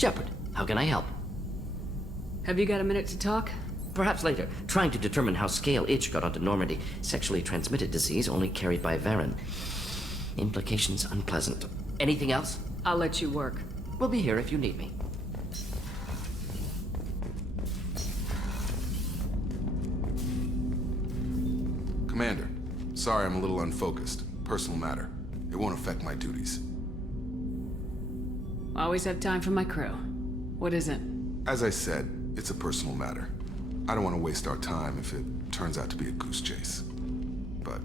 Shepard, how can I help? Have you got a minute to talk? Perhaps later. Trying to determine how scale itch got onto Normandy. Sexually transmitted disease only carried by Varen. Implications unpleasant. Anything else? I'll let you work. We'll be here if you need me. Commander, sorry I'm a little unfocused. Personal matter. It won't affect my duties. Always have time for my crew. What is it? As I said, it's a personal matter. I don't want to waste our time if it turns out to be a goose chase. But...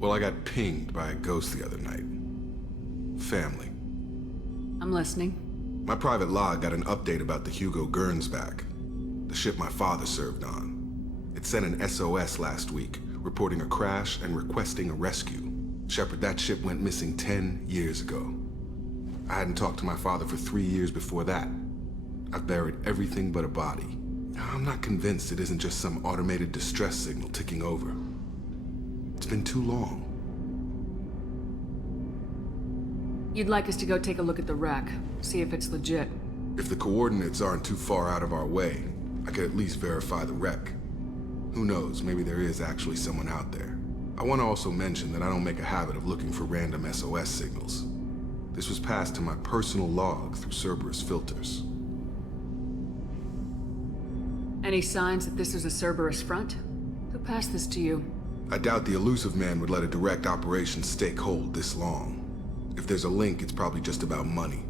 well, I got pinged by a ghost the other night. Family. I'm listening. My private log got an update about the Hugo Gernsback, the ship my father served on. It sent an SOS last week, reporting a crash and requesting a rescue. Shepard, that ship went missing 10 years ago. I hadn't talked to my father for 3 years before that. I've buried everything but a body. I'm not convinced it isn't just some automated distress signal ticking over. It's been too long. You'd like us to go take a look at the wreck, see if it's legit. If the coordinates aren't too far out of our way, I could at least verify the wreck. Who knows, maybe there is actually someone out there. I want to also mention that I don't make a habit of looking for random SOS signals. This was passed to my personal log through Cerberus filters. Any signs that this is a Cerberus front? Who passed this to you? I doubt the elusive man would let a direct operation stake hold this long. If there's a link, it's probably just about money.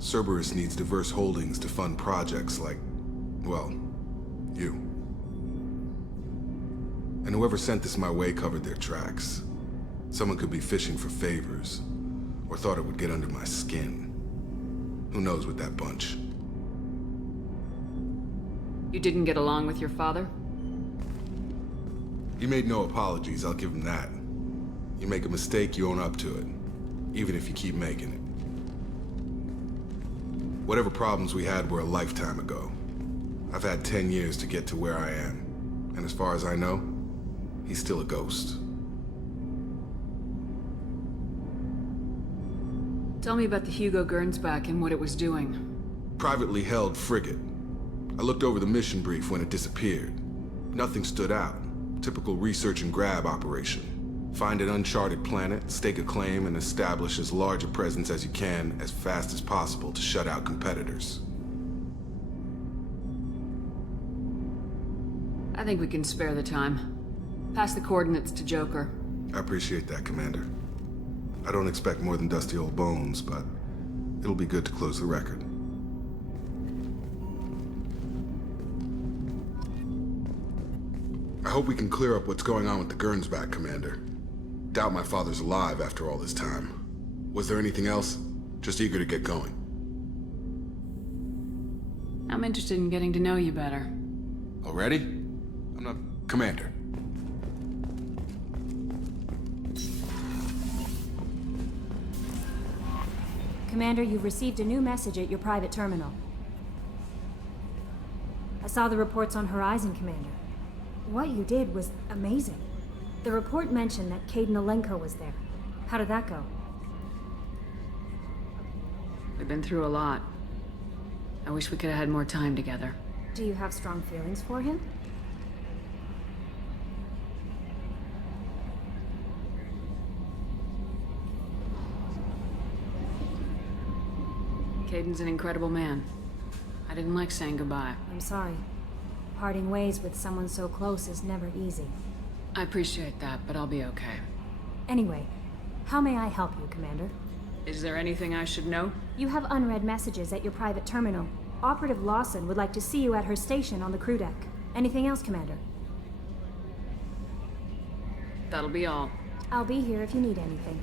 Cerberus needs diverse holdings to fund projects like, well, you. And whoever sent this my way covered their tracks. Someone could be fishing for favors, or thought it would get under my skin. Who knows with that bunch? You didn't get along with your father? He made no apologies, I'll give him that. You make a mistake, you own up to it. Even if you keep making it. Whatever problems we had were a lifetime ago. I've had 10 years to get to where I am. And as far as I know, he's still a ghost. Tell me about the Hugo Gernsback and what it was doing. Privately held frigate. I looked over the mission brief when it disappeared. Nothing stood out. Typical research and grab operation. Find an uncharted planet, stake a claim, and establish as large a presence as you can as fast as possible to shut out competitors. I think we can spare the time. Pass the coordinates to Joker. I appreciate that, Commander. I don't expect more than dusty old bones, but it'll be good to close the record. I hope we can clear up what's going on with the Gernsback, Commander. Doubt my father's alive after all this time. Was there anything else? Just eager to get going. I'm interested in getting to know you better. Already? I'm not... Commander. Commander, you've received a new message at your private terminal. I saw the reports on Horizon, Commander. What you did was amazing. The report mentioned that Caden Alenko was there. How did that go? We've been through a lot. I wish we could have had more time together. Do you have strong feelings for him? Caden's an incredible man. I didn't like saying goodbye. I'm sorry. Parting ways with someone so close is never easy. I appreciate that, but I'll be okay. Anyway, how may I help you, Commander? Is there anything I should know? You have unread messages at your private terminal. Operative Lawson would like to see you at her station on the crew deck. Anything else, Commander? That'll be all. I'll be here if you need anything.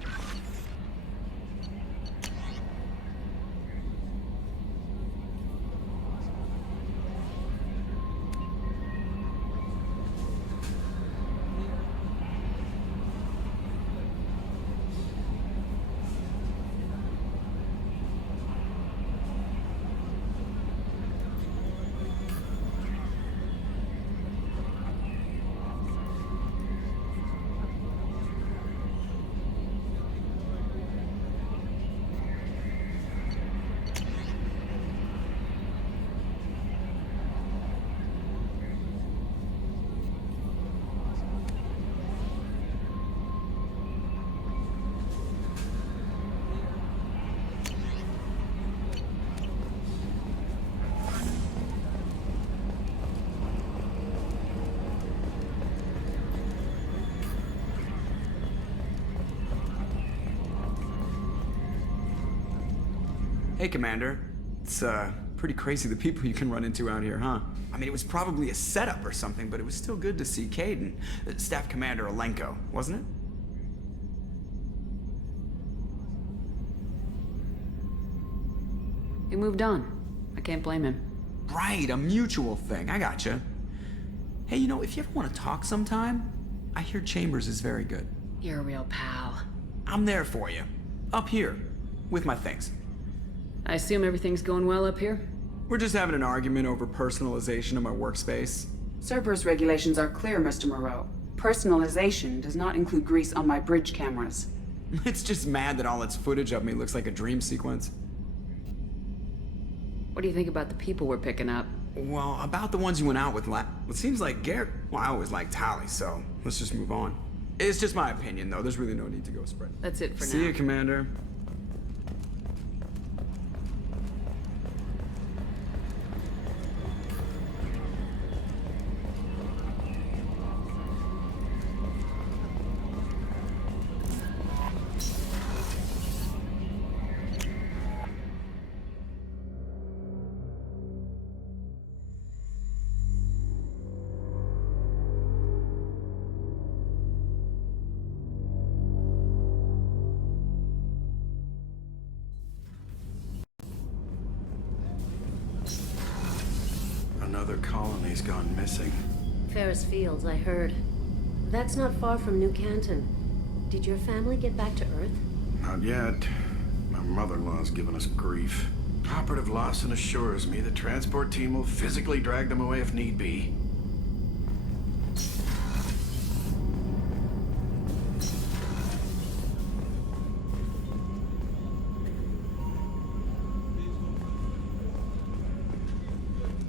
Hey, Commander. It's, pretty crazy the people you can run into out here, huh? I mean, it was probably a setup or something, but it was still good to see Caden. Staff Commander Alenko, wasn't it? He moved on. I can't blame him. Right, a mutual thing. I gotcha. Hey, you know, if you ever want to talk sometime, I hear Chambers is very good. You're a real pal. I'm there for you. Up here. With my things. I assume everything's going well up here? We're just having an argument over personalization of my workspace. Cerberus regulations are clear, Mr. Moreau. Personalization does not include grease on my bridge cameras. It's just mad that all its footage of me looks like a dream sequence. What do you think about the people we're picking up? Well, about the ones you went out with it seems like Garrett... Well, I always liked Tally, so let's just move on. It's just my opinion, though. There's really no need to go spread. That's it for now. See you, Commander. Another colony's gone missing. Ferris Fields, I heard. That's not far from New Canton. Did your family get back to Earth? Not yet. My mother-in-law's given us grief. Operative Lawson assures me the transport team will physically drag them away if need be.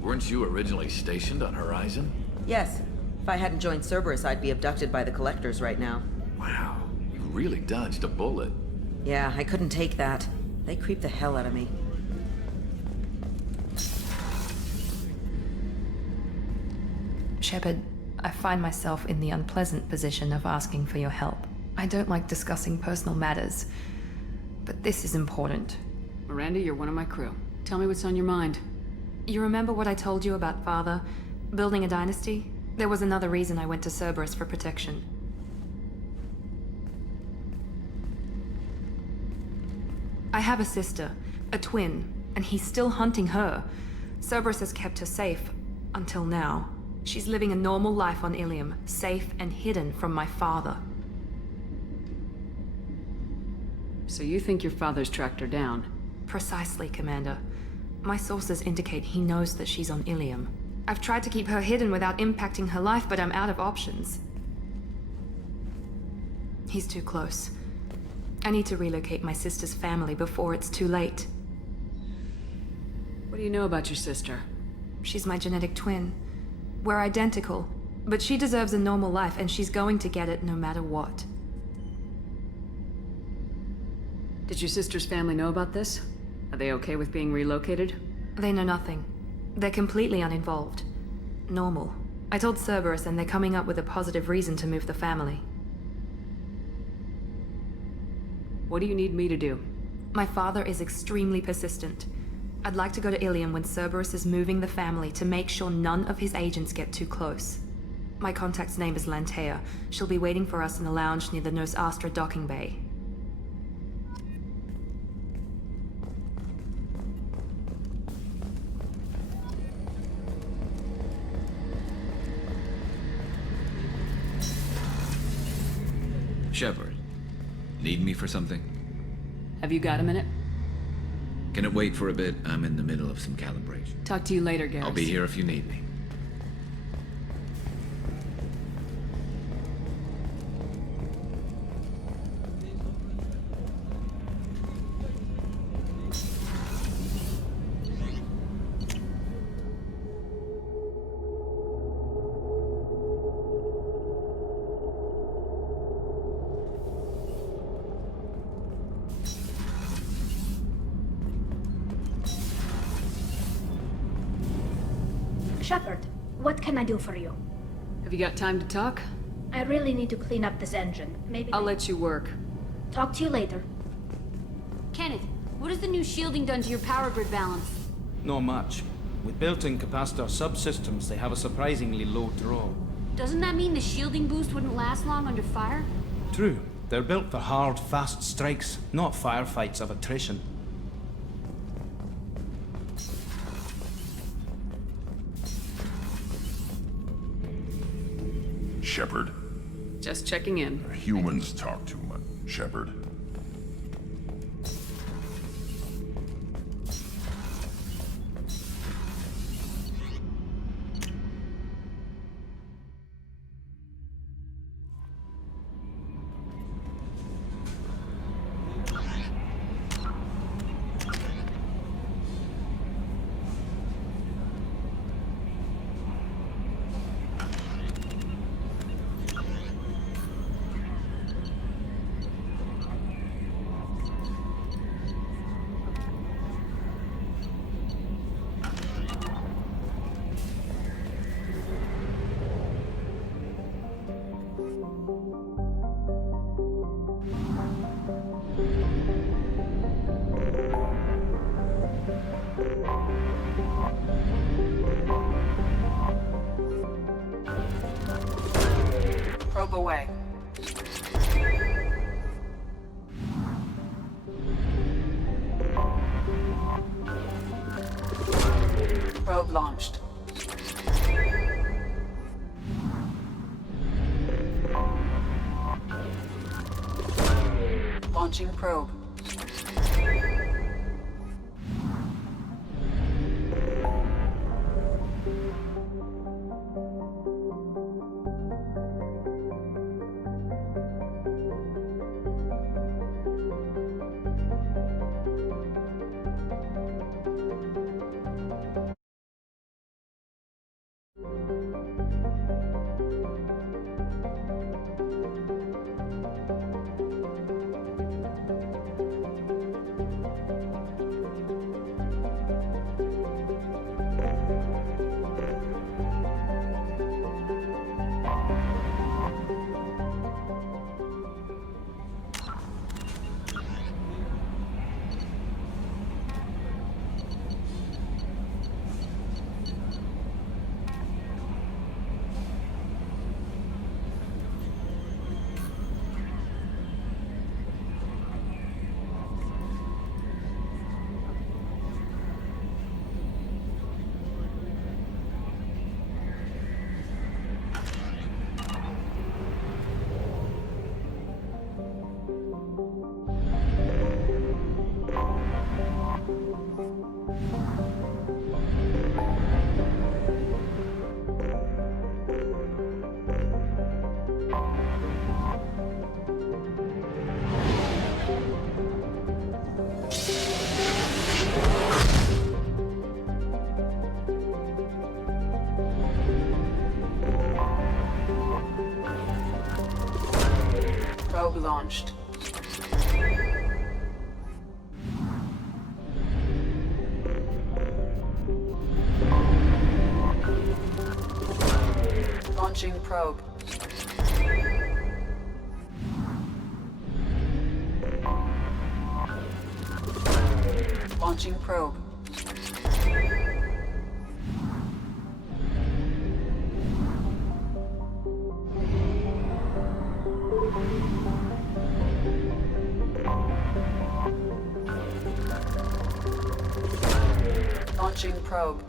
Weren't you originally stationed on Horizon? Yes. If I hadn't joined Cerberus, I'd be abducted by the Collectors right now. Wow, you really dodged a bullet. Yeah, I couldn't take that. They creep the hell out of me. Shepard, I find myself in the unpleasant position of asking for your help. I don't like discussing personal matters, but this is important. Miranda, you're one of my crew. Tell me what's on your mind. You remember what I told you about Father? Building a dynasty? There was another reason I went to Cerberus for protection. I have a sister, a twin, and he's still hunting her. Cerberus has kept her safe, until now. She's living a normal life on Ilium, safe and hidden from my father. So you think your father's tracked her down? Precisely, Commander. My sources indicate he knows that she's on Ilium. I've tried to keep her hidden without impacting her life, but I'm out of options. He's too close. I need to relocate my sister's family before it's too late. What do you know about your sister? She's my genetic twin. We're identical, but she deserves a normal life, and she's going to get it no matter what. Did your sister's family know about this? Are they okay with being relocated? They know nothing. They're completely uninvolved. Normal. I told Cerberus, and they're coming up with a positive reason to move the family. What do you need me to do? My father is extremely persistent. I'd like to go to Ilium when Cerberus is moving the family to make sure none of his agents get too close. My contact's name is Lantea. She'll be waiting for us in the lounge near the Nos Astra docking bay. Shepard, need me for something? Have you got a minute? Can it wait for a bit? I'm in the middle of some calibration. Talk to you later, Garrus. I'll be here if you need me. Shepard, what can I do for you? Have you got time to talk? I really need to clean up this engine. Maybe I'll let you work. Talk to you later. Kenneth, What has the new shielding done to your power grid balance? Not much. With built-in capacitor subsystems, they have a surprisingly low draw. Doesn't that mean the shielding boost wouldn't last long under fire? True. They're built for hard, fast strikes, not firefights of attrition. Shepard? Just checking in. Humans talk too much, Shepard. Probe away. Probe launched. Launching probe. Probe launched. Launching probe. Launching probe. Launching probe.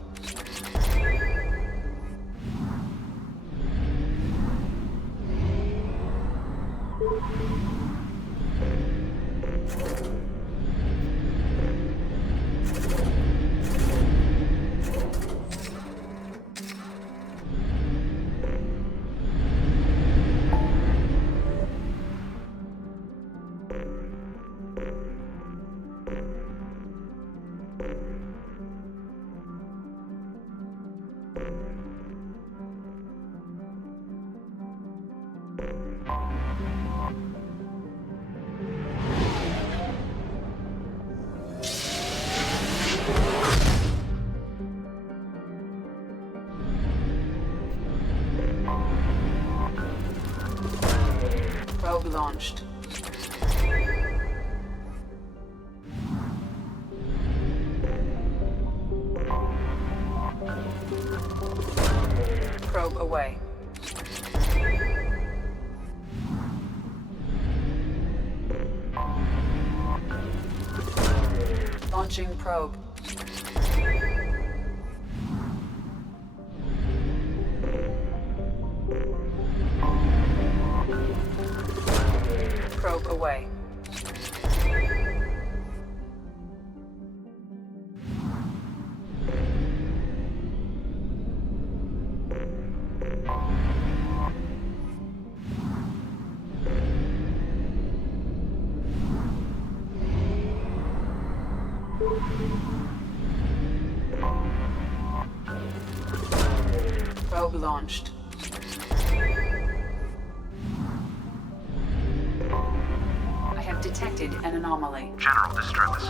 Probe launched. Probe away. Launching probe. Probe away. Probe launched. I have detected an anomaly. General distress.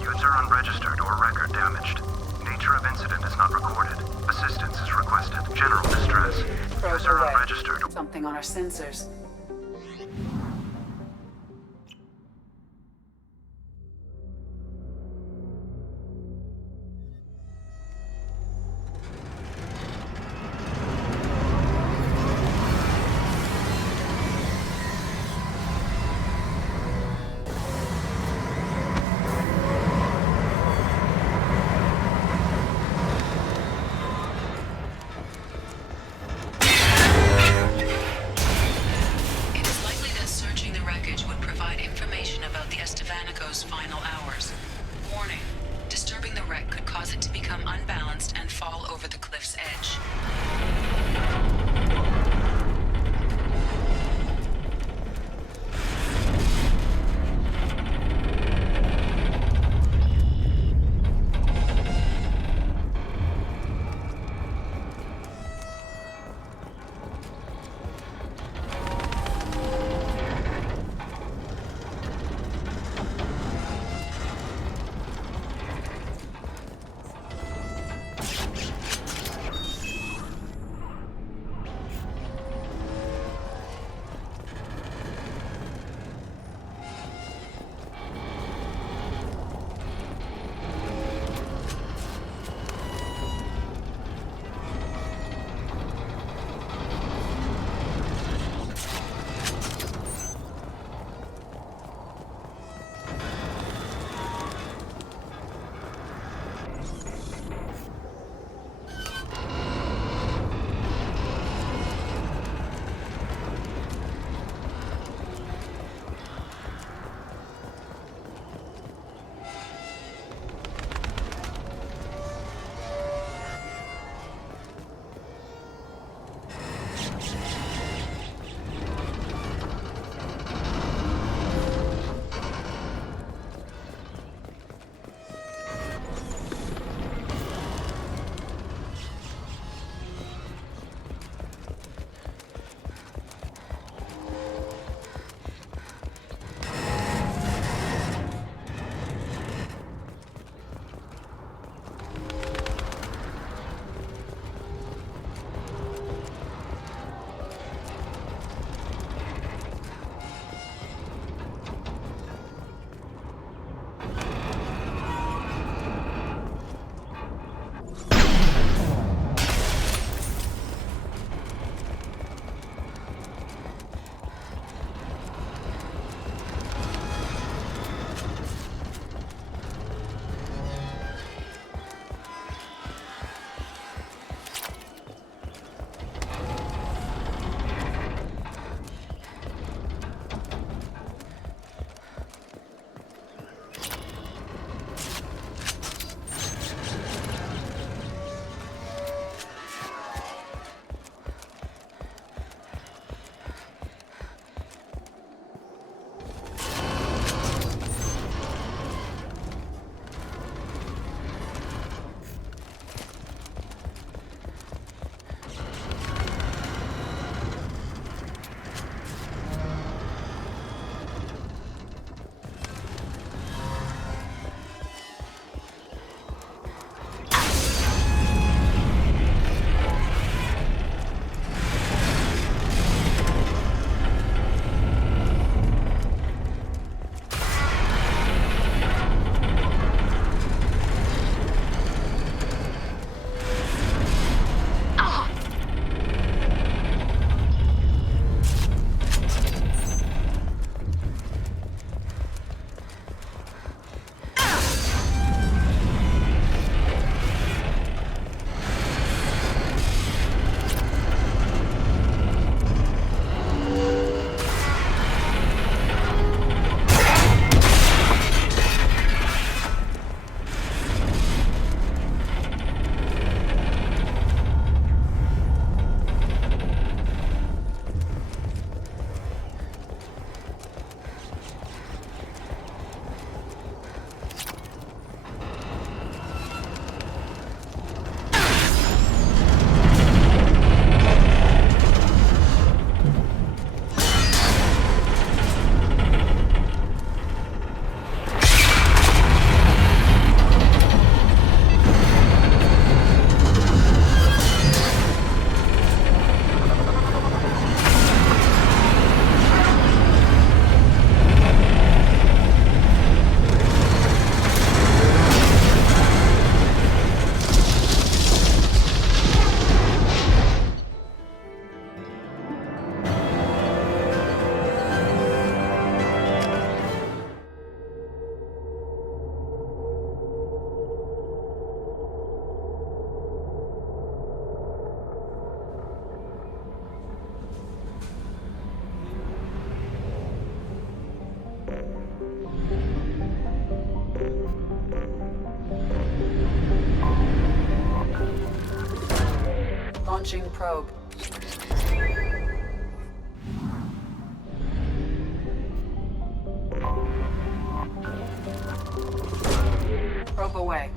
User unregistered or record damaged. Nature of incident is not recorded. Assistance is requested. General distress. Probe User away. unregistered. Something on our sensors. Final hours. Warning. Disturbing the wreck could cause it to become unbalanced and fall over the cliff's edge. Launching probe. Probe away.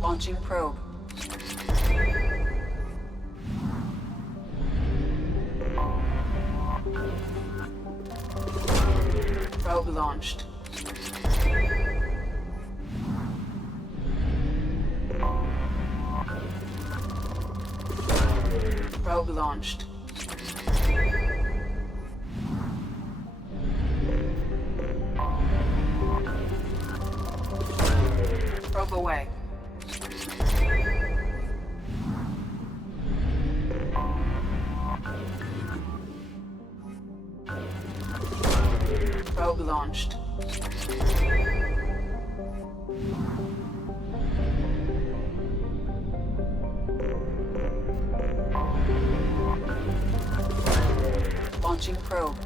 Launching probe. Probe launched. Probe launched. Probe away. Probe launched. Launching probe.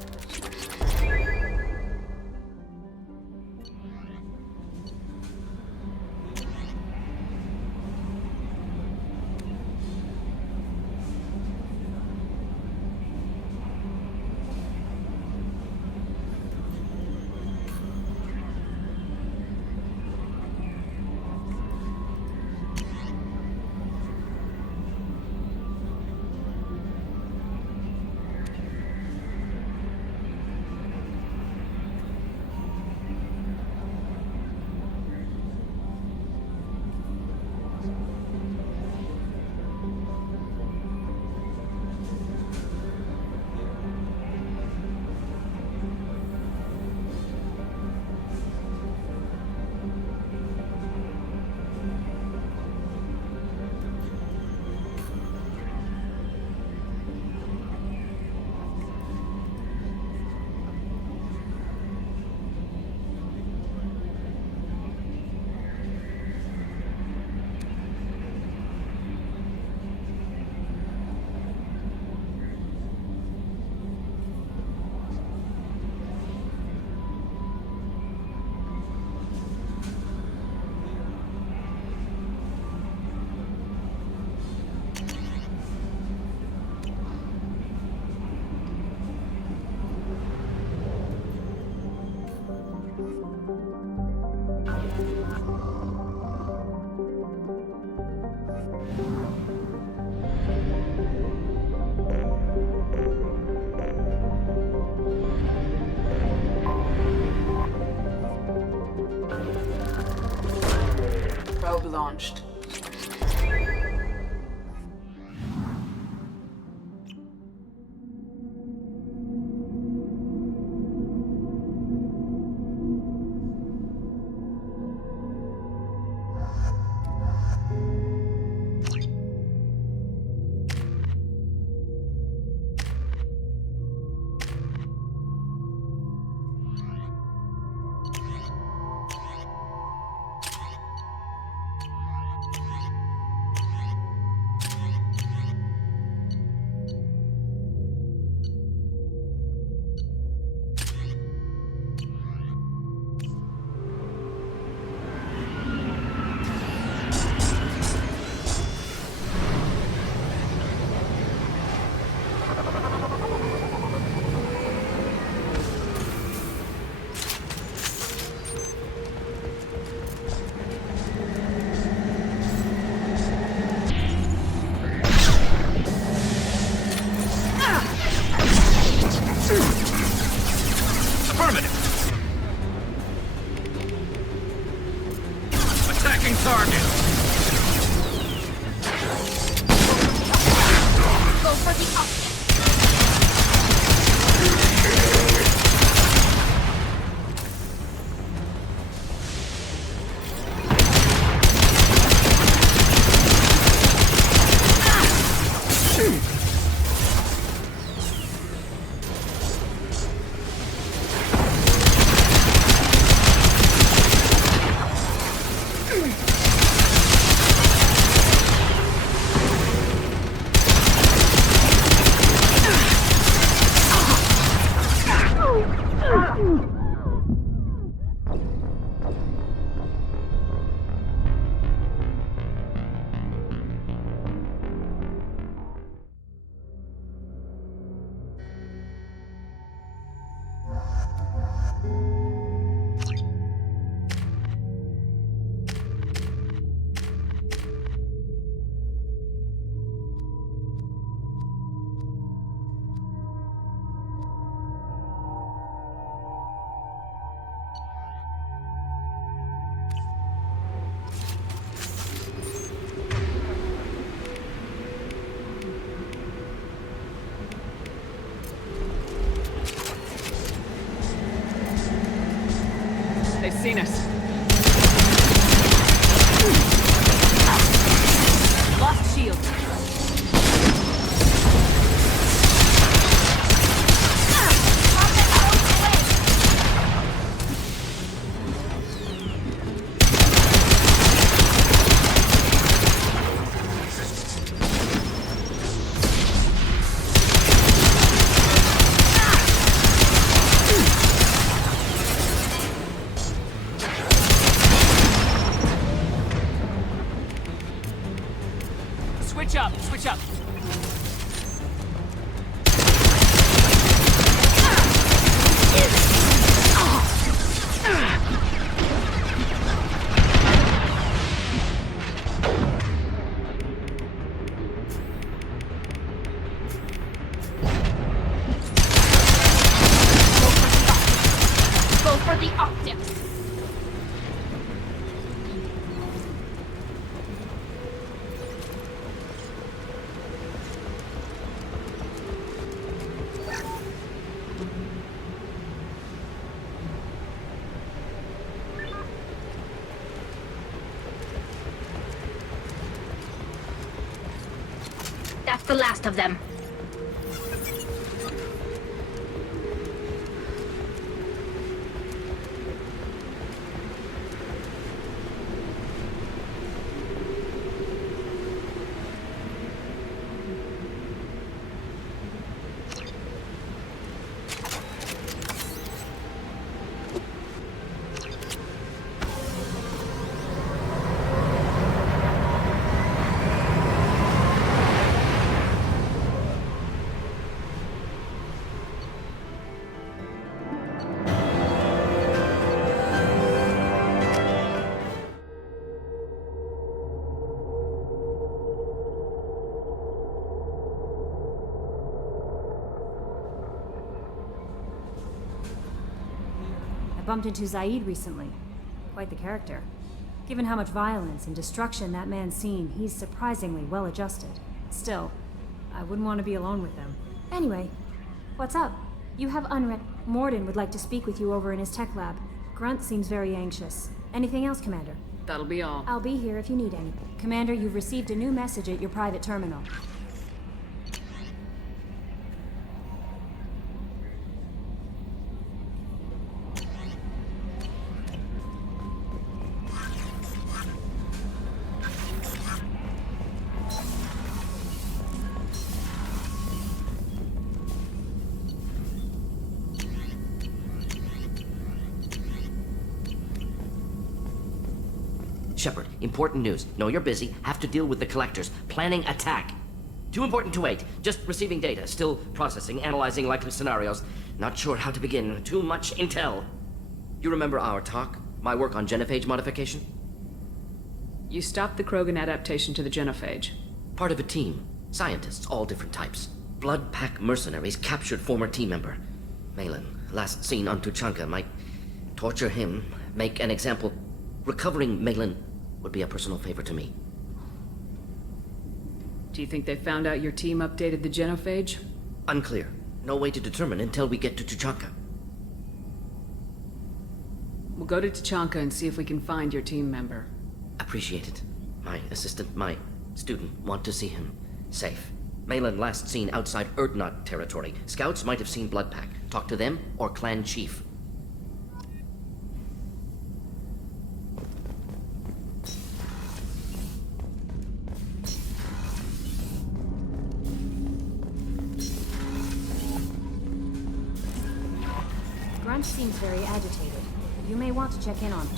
Probe launched. They've seen us. Lost shield. Switch up, switch up. Go for the optics. That's the last of them. I bumped into Zaid recently. Quite the character. Given how much violence and destruction that man's seen, he's surprisingly well adjusted. Still, I wouldn't want to be alone with them. Anyway, what's up? You have Morden would like to speak with you over in his tech lab. Grunt seems very anxious. Anything else, Commander? That'll be all. I'll be here if you need any. Commander, you've received a new message at your private terminal. Shepard, important news. Know you're busy. Have to deal with the collectors. Planning attack. Too important to wait. Just receiving data. Still processing, analyzing likely scenarios. Not sure how to begin. Too much intel. You remember our talk? My work on genophage modification? You stopped the Krogan adaptation to the genophage. Part of a team. Scientists, all different types. Blood Pack mercenaries captured former team member. Malin, last seen on Tuchanka, might torture him, make an example. Recovering Malin would be a personal favor to me. Do you think they found out your team updated the genophage? Unclear. No way to determine until we get to Tuchanka. We'll go to Tuchanka and see if we can find your team member. Appreciate it. My assistant, my student, want to see him safe. Malin last seen outside Erdnot territory. Scouts might have seen Bloodpack. Talk to them or clan chief. Grunt seems very agitated. You may want to check in on him.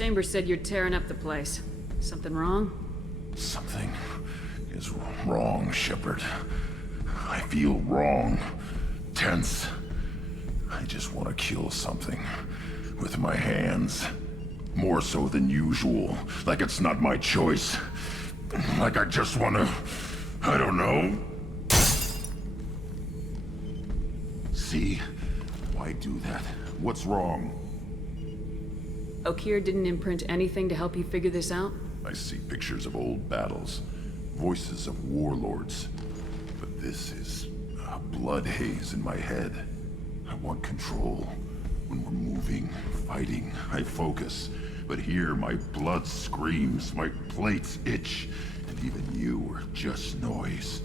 Chambers said you're tearing up the place. Something wrong? Something is wrong, Shepard. I feel wrong. Tense. I just want to kill something. With my hands. More so than usual. Like it's not my choice. Like I just want to... I don't know. See? Why do that? What's wrong? Okeer didn't imprint anything to help you figure this out? I see pictures of old battles. Voices of warlords. But this is a blood haze in my head. I want control. When we're moving, fighting, I focus. But here, my blood screams, my plates itch, and even you are just noise.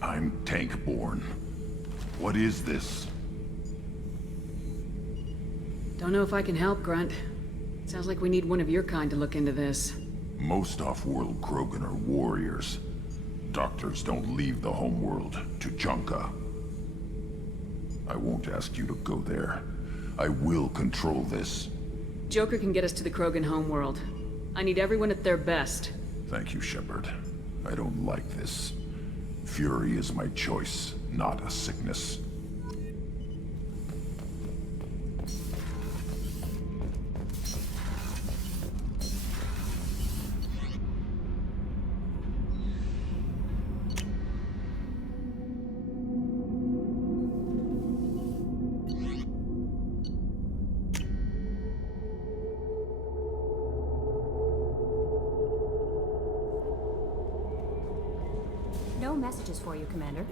I'm tank-born. What is this? Don't know if I can help, Grunt. Sounds like we need one of your kind to look into this. Most off-world Krogan are warriors. Doctors don't leave the homeworld to Junka. I won't ask you to go there. I will control this. Joker can get us to the Krogan homeworld. I need everyone at their best. Thank you, Shepard. I don't like this. Fury is my choice, not a sickness. No messages for you, Commander.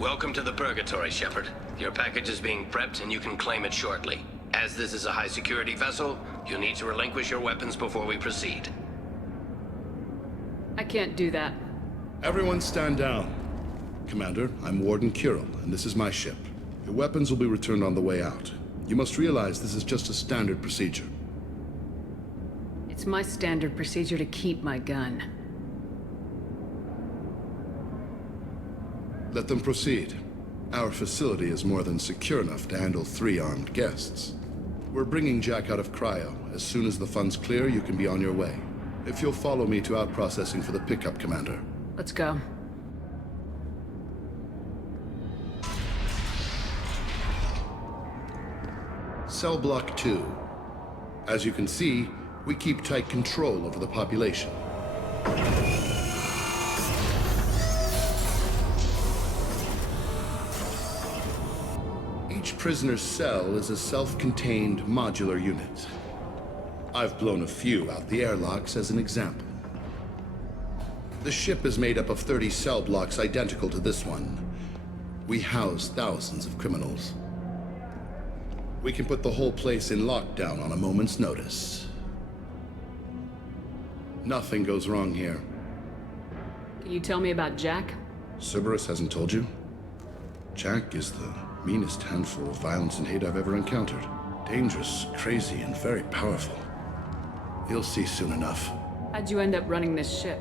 Welcome to the Purgatory, Shepard. Your package is being prepped and you can claim it shortly. As this is a high-security vessel, you'll need to relinquish your weapons before we proceed. I can't do that. Everyone stand down. Commander, I'm Warden Kirill, and this is my ship. Your weapons will be returned on the way out. You must realize this is just a standard procedure. It's my standard procedure to keep my gun. Let them proceed. Our facility is more than secure enough to handle 3 armed guests. We're bringing Jack out of cryo. As soon as the funds clear, you can be on your way. If you'll follow me to out-processing for the pickup, Commander. Let's go. Cell Block 2. As you can see, we keep tight control over the population. Each prisoner's cell is a self-contained modular unit. I've blown a few out the airlocks as an example. The ship is made up of 30 cell blocks identical to this one. We house thousands of criminals. We can put the whole place in lockdown on a moment's notice. Nothing goes wrong here. Can you tell me about Jack? Cerberus hasn't told you? Jack is the meanest handful of violence and hate I've ever encountered. Dangerous, crazy, and very powerful. You'll see soon enough. How'd you end up running this ship?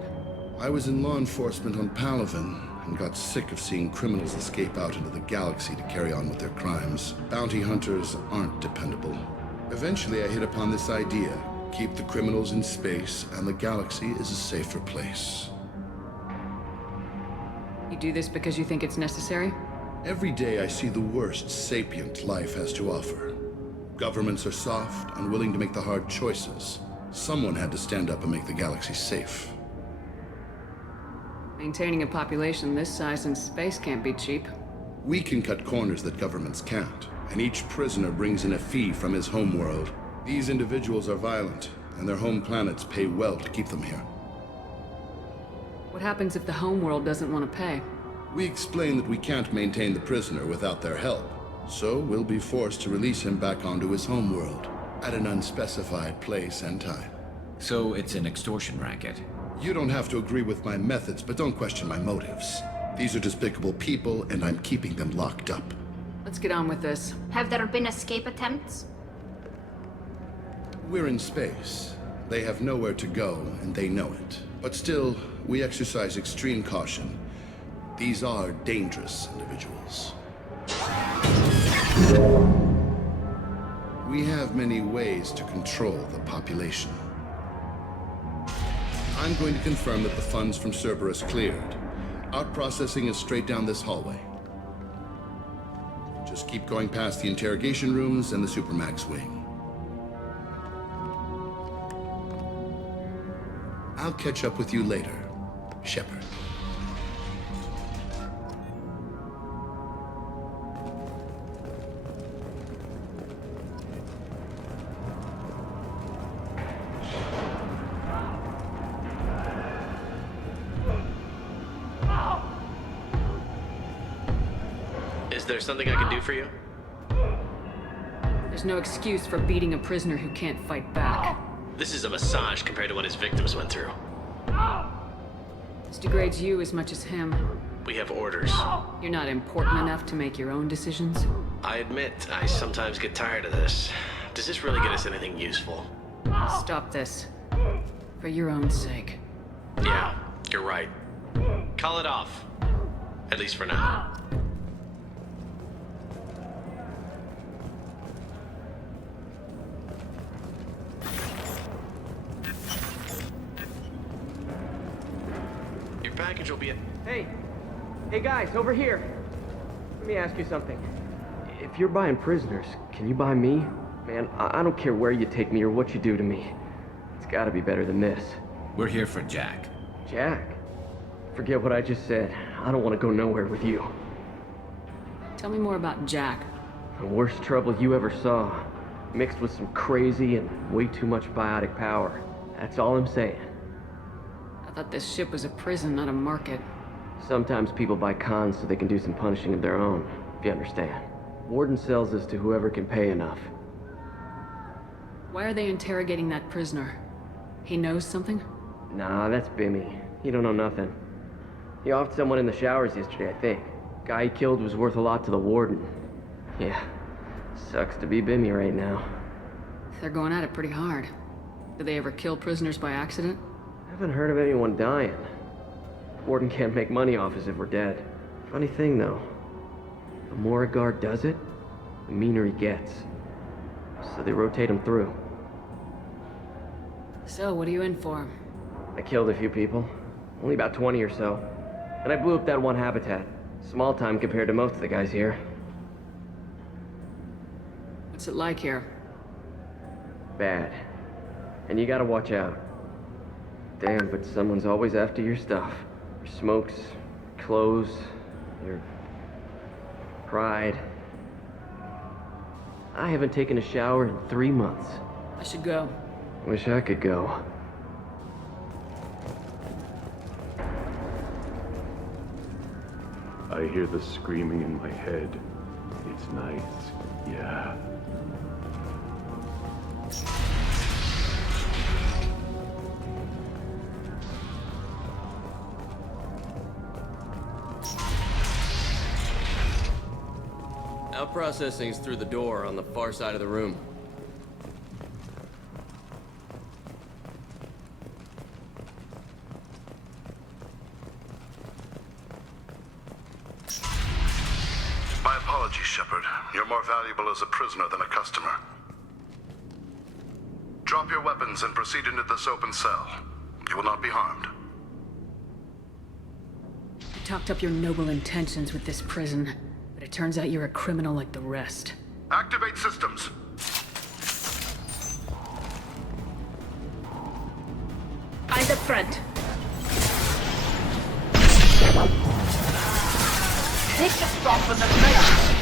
I was in law enforcement on Palaven and got sick of seeing criminals escape out into the galaxy to carry on with their crimes. Bounty hunters aren't dependable. Eventually, I hit upon this idea. Keep the criminals in space, and the galaxy is a safer place. You do this because you think it's necessary? Every day I see the worst sapient life has to offer. Governments are soft, unwilling to make the hard choices. Someone had to stand up and make the galaxy safe. Maintaining a population this size in space can't be cheap. We can cut corners that governments can't, and each prisoner brings in a fee from his homeworld. These individuals are violent, and their home planets pay well to keep them here. What happens if the homeworld doesn't want to pay? We explain that we can't maintain the prisoner without their help, so we'll be forced to release him back onto his homeworld, at an unspecified place and time. So it's an extortion racket? You don't have to agree with my methods, but don't question my motives. These are despicable people, and I'm keeping them locked up. Let's get on with this. Have there been escape attempts? We're in space. They have nowhere to go, and they know it. But still, we exercise extreme caution. These are dangerous individuals. We have many ways to control the population. I'm going to confirm that the funds from Cerberus cleared. Out processing is straight down this hallway. Just keep going past the interrogation rooms and the Supermax wing. I'll catch up with you later, Shepard. Is there something I can do for you? There's no excuse for beating a prisoner who can't fight back. This is a massage compared to what his victims went through. This degrades you as much as him. We have orders. You're not important enough to make your own decisions? I admit, I sometimes get tired of this. Does this really get us anything useful? Stop this. For your own sake. Yeah, you're right. Call it off. At least for now. Your package will be at... Hey guys, over here. Let me ask you something. If you're buying prisoners, can you buy me? Man, I don't care where you take me or what you do to me. It's gotta be better than this. We're here for Jack. Jack? Forget what I just said. I don't want to go nowhere with you. Tell me more about Jack. The worst trouble you ever saw. Mixed with some crazy and way too much biotic power. That's all I'm saying. I thought this ship was a prison, not a market. Sometimes people buy cons so they can do some punishing of their own, if you understand. Warden sells this to whoever can pay enough. Why are they interrogating that prisoner? He knows something? Nah, that's Bimmy. He don't know nothing. He offed someone in the showers yesterday, I think. Guy he killed was worth a lot to the warden. Yeah, sucks to be Bimmy right now. They're going at it pretty hard. Do they ever kill prisoners by accident? I haven't heard of anyone dying. Warden can't make money off us if we're dead. Funny thing, though. The more a guard does it, the meaner he gets. So they rotate him through. So, what are you in for? I killed a few people. Only about 20 or so. And I blew up that one habitat. Small time compared to most of the guys here. What's it like here? Bad. And you gotta watch out. Damn, but someone's always after your stuff. Your smokes, clothes, your pride. I haven't taken a shower in 3 months. I should go. Wish I could go. I hear the screaming in my head. It's nice, yeah. Out processing's through the door on the far side of the room. Apologies, Shepard. You're more valuable as a prisoner than a customer. Drop your weapons and proceed into this open cell. You will not be harmed. You talked up your noble intentions with this prison, but it turns out you're a criminal like the rest. Activate systems. Eyes up front. Take the stop in the face!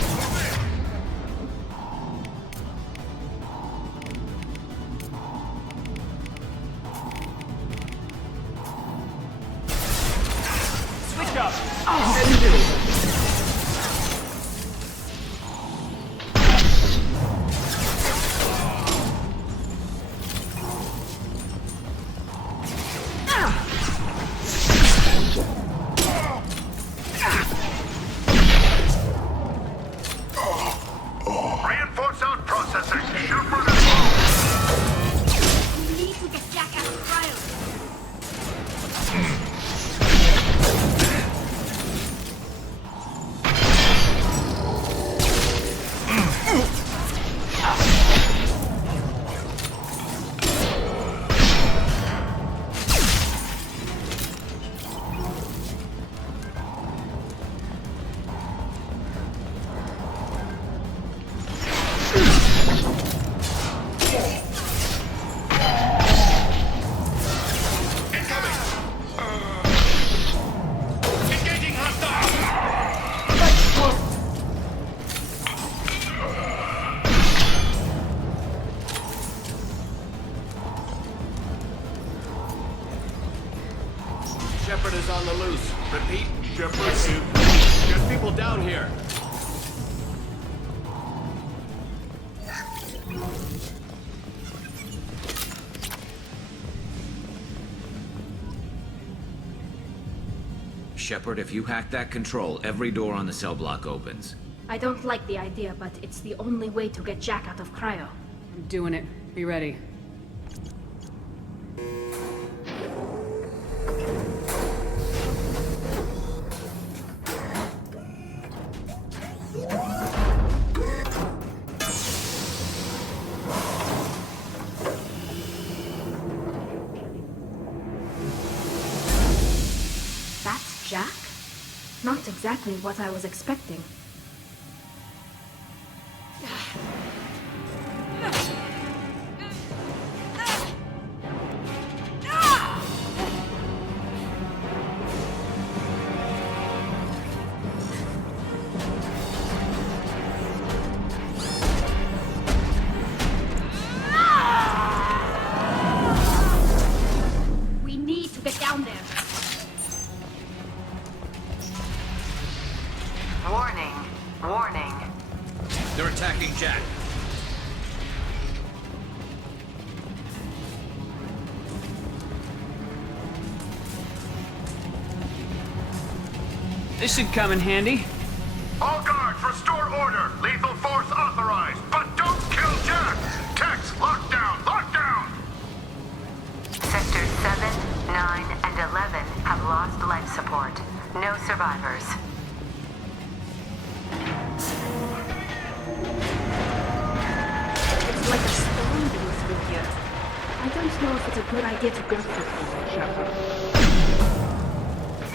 Switch up! Reinforce out processing. Shepard We need to get Jack out of cryo. Shepard is on the loose. Repeat, Shepard. Get people down here. Shepard, if you hack that control, every door on the cell block opens. I don't like the idea, but it's the only way to get Jack out of cryo. I'm doing it. Be ready. That's Jack? Not exactly what I was expecting. We need to get down there. Warning. Warning. They're attacking Jack. This should come in handy. All guards, restore order. Lethal force authorized. But don't kill Jack. Tex, lockdown, lockdown. Sectors 7, 9, and 11 have lost life support. No survivors. It's like a storm being through here. I don't know if it's a good idea to go through here, Shepard.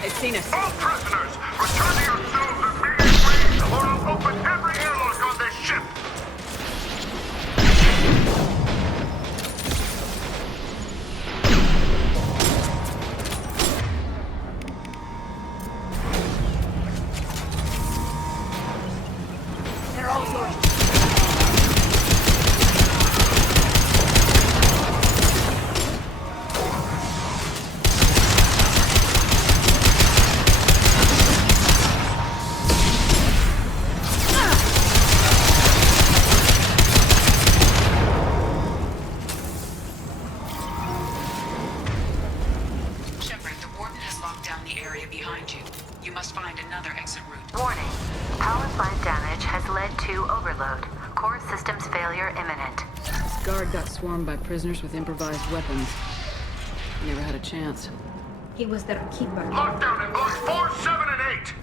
They've seen us. All prisoners, return to your cells immediately, or I'll open every airlock on this ship. They're all yours. Shepard, the warden has locked down the area behind you. You must find another exit route. Warning. Power plant damage has led to overload. Core systems failure imminent. This guard got swarmed by prisoners with improvised weapons. He never had a chance. He was their keeper. Lockdown in blocks 4, 7, and 8.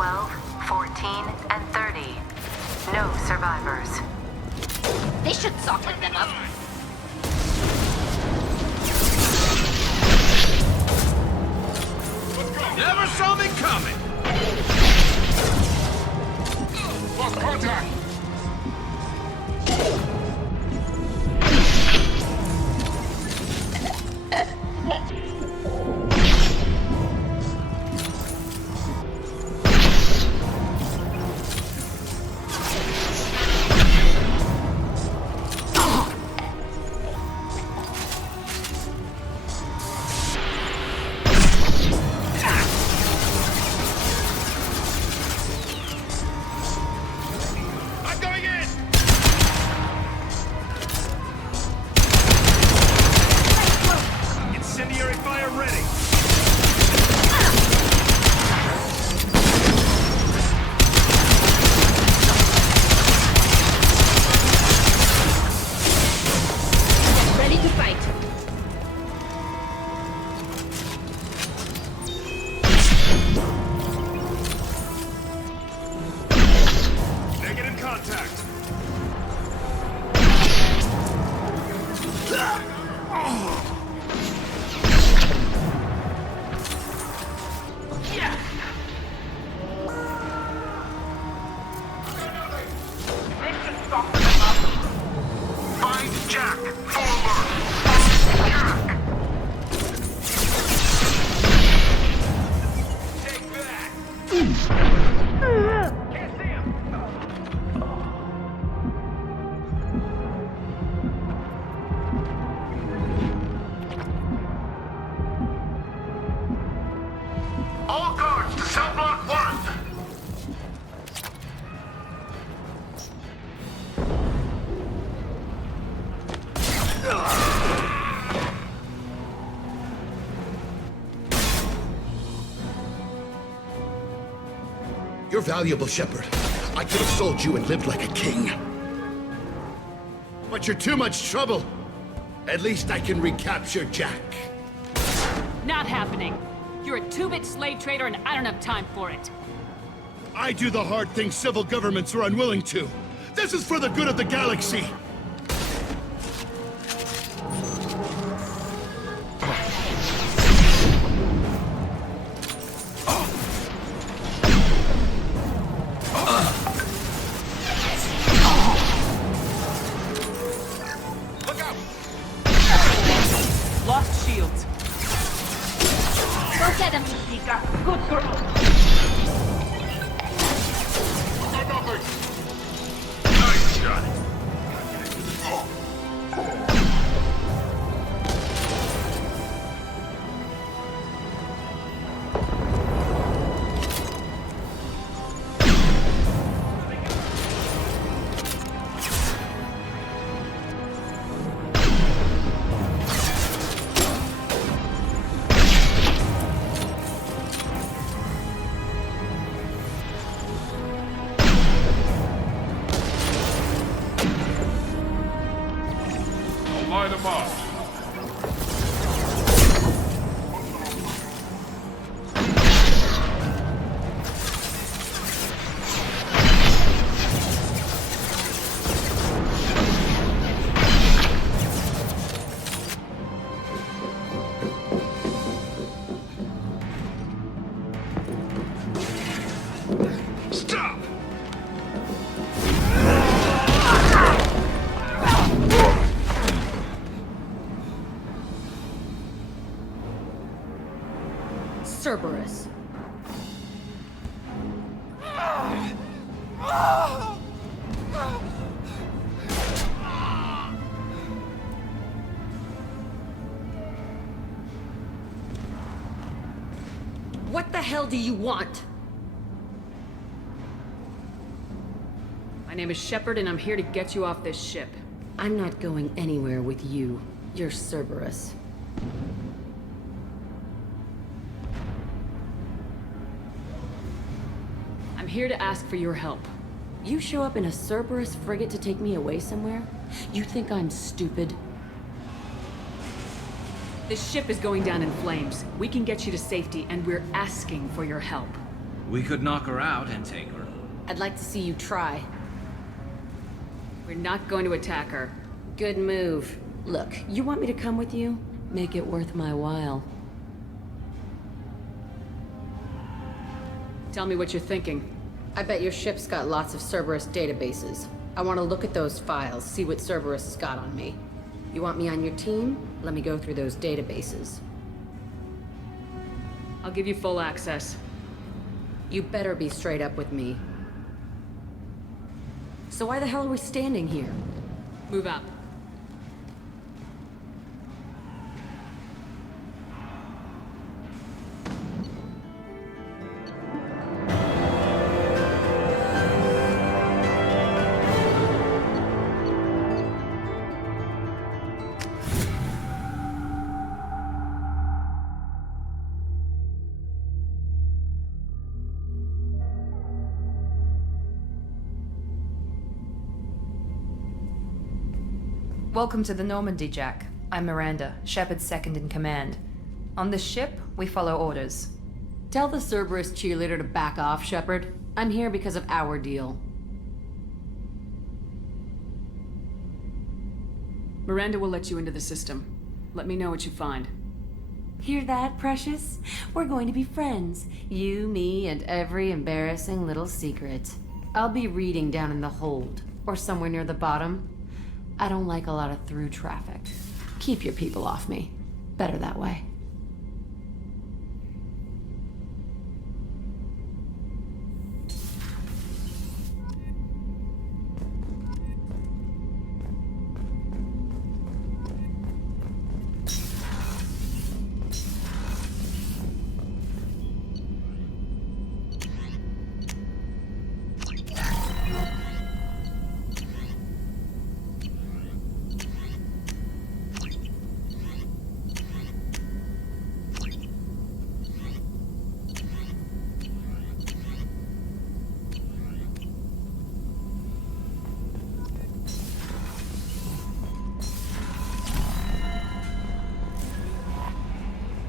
12, 14, and 30. No survivors. They should soften them up. Never saw me coming! Lost contact! You're valuable, Shepard. I could have sold you and lived like a king. But you're too much trouble. At least I can recapture Jack. Not happening. You're a two-bit slave trader and I don't have time for it. I do the hard things civil governments are unwilling to. This is for the good of the galaxy. Lost shields. Go get him. Good girl. Nice shot. Line them up. Stop! Cerberus. What the hell do you want? My name is Shepard and I'm here to get you off this ship. I'm not going anywhere with you. You're Cerberus. I'm here to ask for your help. You show up in a Cerberus frigate to take me away somewhere? You think I'm stupid? This ship is going down in flames. We can get you to safety and we're asking for your help. We could knock her out and take her. I'd like to see you try. We're not going to attack her. Good move. Look, you want me to come with you? Make it worth my while. Tell me what you're thinking. I bet your ship's got lots of Cerberus databases. I want to look at those files, see what Cerberus has got on me. You want me on your team? Let me go through those databases. I'll give you full access. You better be straight up with me. So why the hell are we standing here? Move out. Welcome to the Normandy, Jack. I'm Miranda, Shepard's second in command. On this ship, we follow orders. Tell the Cerberus cheerleader to back off, Shepard. I'm here because of our deal. Miranda will let you into the system. Let me know what you find. Hear that, Precious? We're going to be friends. You, me, and every embarrassing little secret. I'll be reading down in the hold, or somewhere near the bottom. I don't like a lot of through traffic. Keep your people off me. Better that way.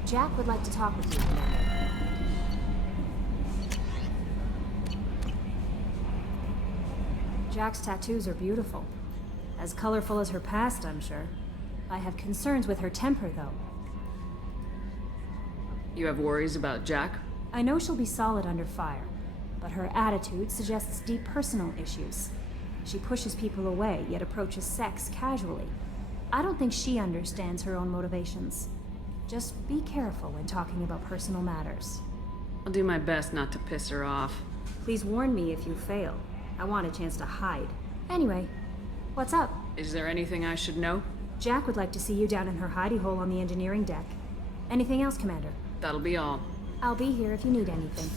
Jack would like to talk with you, Commander. Jack's tattoos are beautiful. As colorful as her past, I'm sure. I have concerns with her temper, though. You have worries about Jack? I know she'll be solid under fire, but her attitude suggests deep personal issues. She pushes people away, yet approaches sex casually. I don't think she understands her own motivations. Just be careful when talking about personal matters. I'll do my best not to piss her off. Please warn me if you fail. I want a chance to hide. Anyway, what's up? Is there anything I should know? Jack would like to see you down in her hidey hole on the engineering deck. Anything else, Commander? That'll be all. I'll be here if you need anything.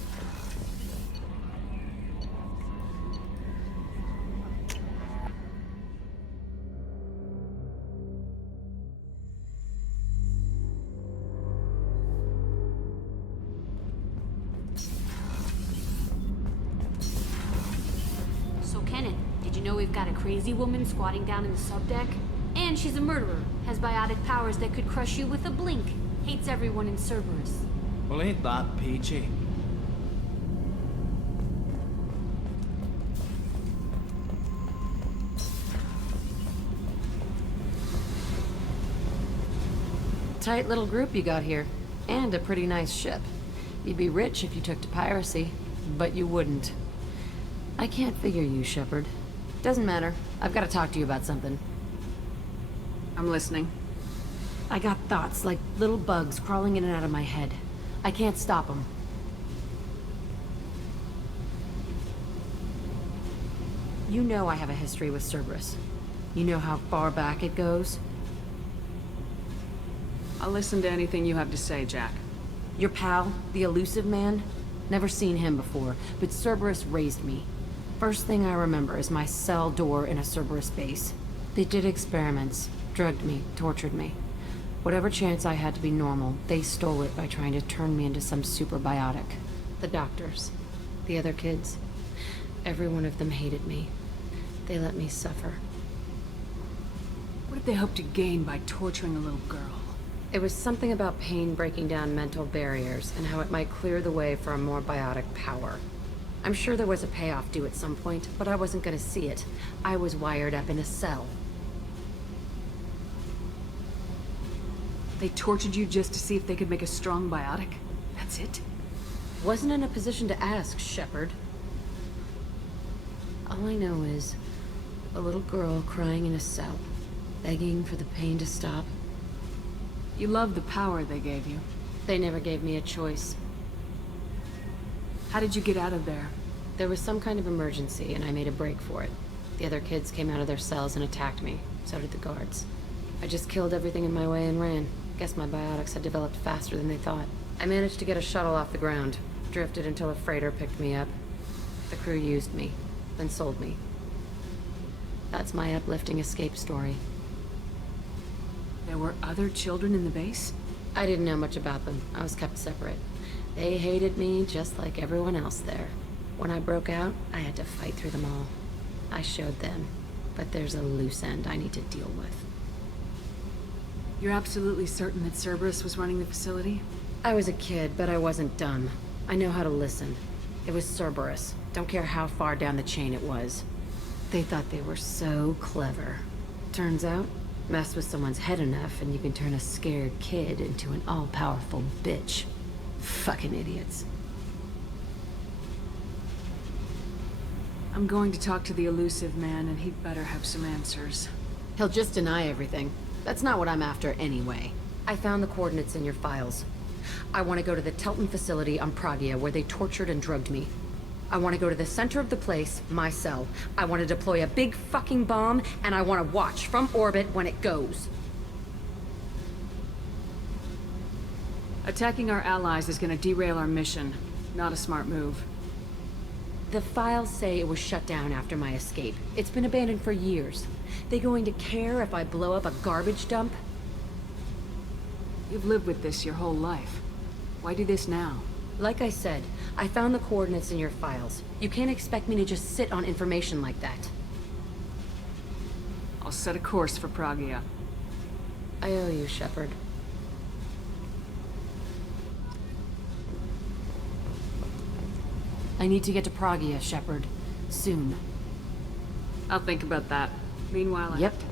We've got a crazy woman squatting down in the subdeck. And she's a murderer, has biotic powers that could crush you with a blink. Hates everyone in Cerberus. Well, ain't that peachy? Tight little group you got here. And a pretty nice ship. You'd be rich if you took to piracy, but you wouldn't. I can't figure you, Shepard. Doesn't matter. I've got to talk to you about something. I'm listening. I got thoughts like little bugs crawling in and out of my head. I can't stop them. You know I have a history with Cerberus. You know how far back it goes? I'll listen to anything you have to say, Jack. Your pal, the elusive man? Never seen him before, but Cerberus raised me. First thing I remember is my cell door in a Cerberus base. They did experiments, drugged me, tortured me. Whatever chance I had to be normal, they stole it by trying to turn me into some super biotic. The doctors, the other kids, every one of them hated me. They let me suffer. What did they hope to gain by torturing a little girl? It was something about pain breaking down mental barriers and how it might clear the way for a more biotic power. I'm sure there was a payoff due at some point, but I wasn't gonna see it. I was wired up in a cell. They tortured you just to see if they could make a strong biotic? That's it? Wasn't in a position to ask, Shepard. All I know is a little girl crying in a cell, begging for the pain to stop. You love the power they gave you. They never gave me a choice. How did you get out of there? There was some kind of emergency, and I made a break for it. The other kids came out of their cells and attacked me. So did the guards. I just killed everything in my way and ran. Guess my biotics had developed faster than they thought. I managed to get a shuttle off the ground. Drifted until a freighter picked me up. The crew used me, then sold me. That's my uplifting escape story. There were other children in the base? I didn't know much about them. I was kept separate. They hated me just like everyone else there. When I broke out, I had to fight through them all. I showed them, but there's a loose end I need to deal with. You're absolutely certain that Cerberus was running the facility? I was a kid, but I wasn't dumb. I know how to listen. It was Cerberus. Don't care how far down the chain it was. They thought they were so clever. Turns out, mess with someone's head enough and you can turn a scared kid into an all-powerful bitch. Fucking idiots. I'm going to talk to the elusive man, and he'd better have some answers. He'll just deny everything. That's not what I'm after anyway. I found the coordinates in your files. I want to go to the Telton facility on Pragia where they tortured and drugged me. I want to go to the center of the place, my cell. I want to deploy a big fucking bomb, and I want to watch from orbit when it goes. Attacking our allies is going to derail our mission. Not a smart move. The files say it was shut down after my escape. It's been abandoned for years. They going to care if I blow up a garbage dump? You've lived with this your whole life. Why do this now? Like I said, I found the coordinates in your files. You can't expect me to just sit on information like that. I'll set a course for Pragia. I owe you, Shepard. I need to get to Pragia, Shepard. Soon. I'll think about that. Meanwhile, I have to go.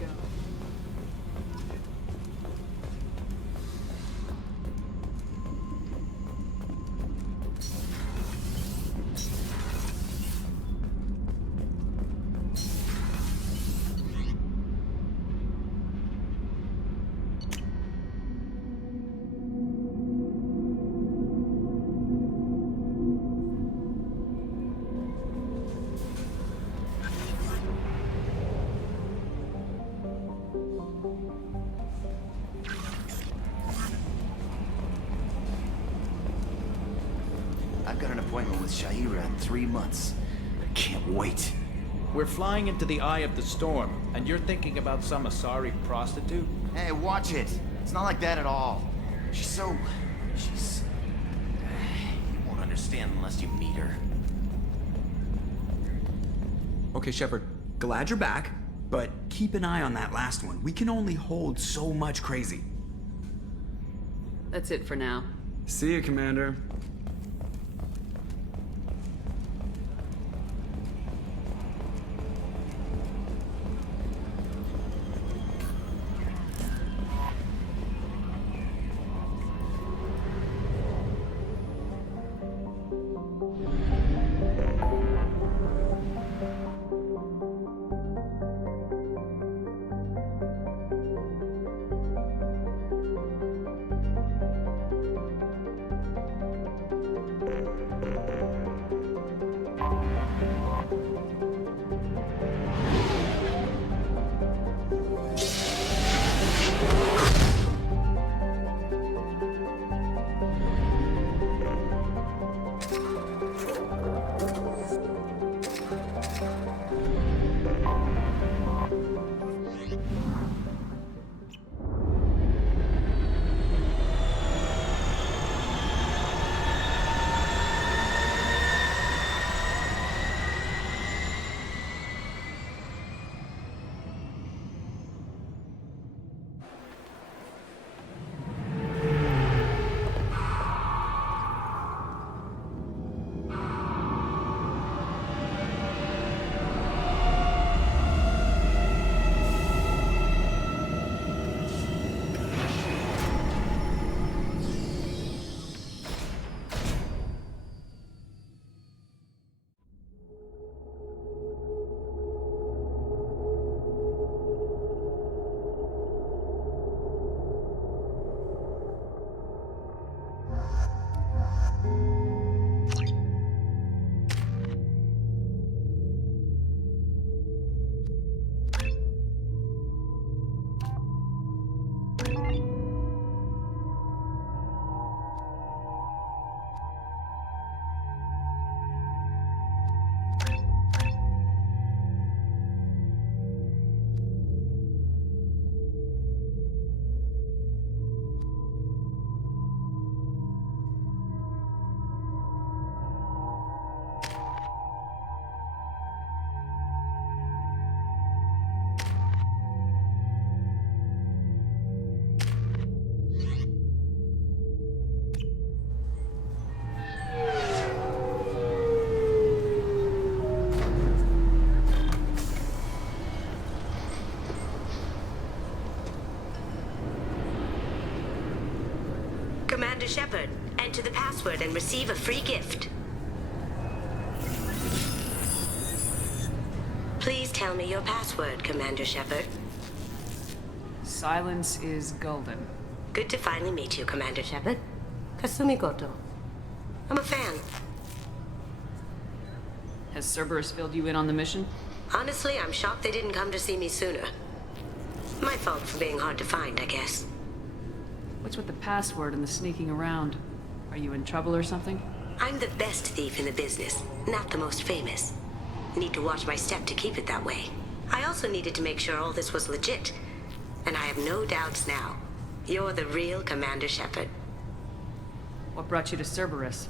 I've got an appointment with Shaira in 3 months. I can't wait. We're flying into the eye of the storm, and you're thinking about some Asari prostitute? Hey, watch it. It's not like that at all. She's... You won't understand unless you meet her. Okay, Shepard, glad you're back, but keep an eye on that last one. We can only hold so much crazy. That's it for now. See you, Commander. Commander Shepard. Enter the password and receive a free gift. Please tell me your password, Commander Shepard. Silence is golden. Good to finally meet you, Commander Shepard. Kasumi Goto. I'm a fan. Has Cerberus filled you in on the mission? Honestly, I'm shocked they didn't come to see me sooner. My fault for being hard to find, I guess. What's with the password and the sneaking around? Are you in trouble or something? I'm the best thief in the business, not the most famous. Need to watch my step to keep it that way. I also needed to make sure all this was legit. And I have no doubts now. You're the real Commander Shepard. What brought you to Cerberus?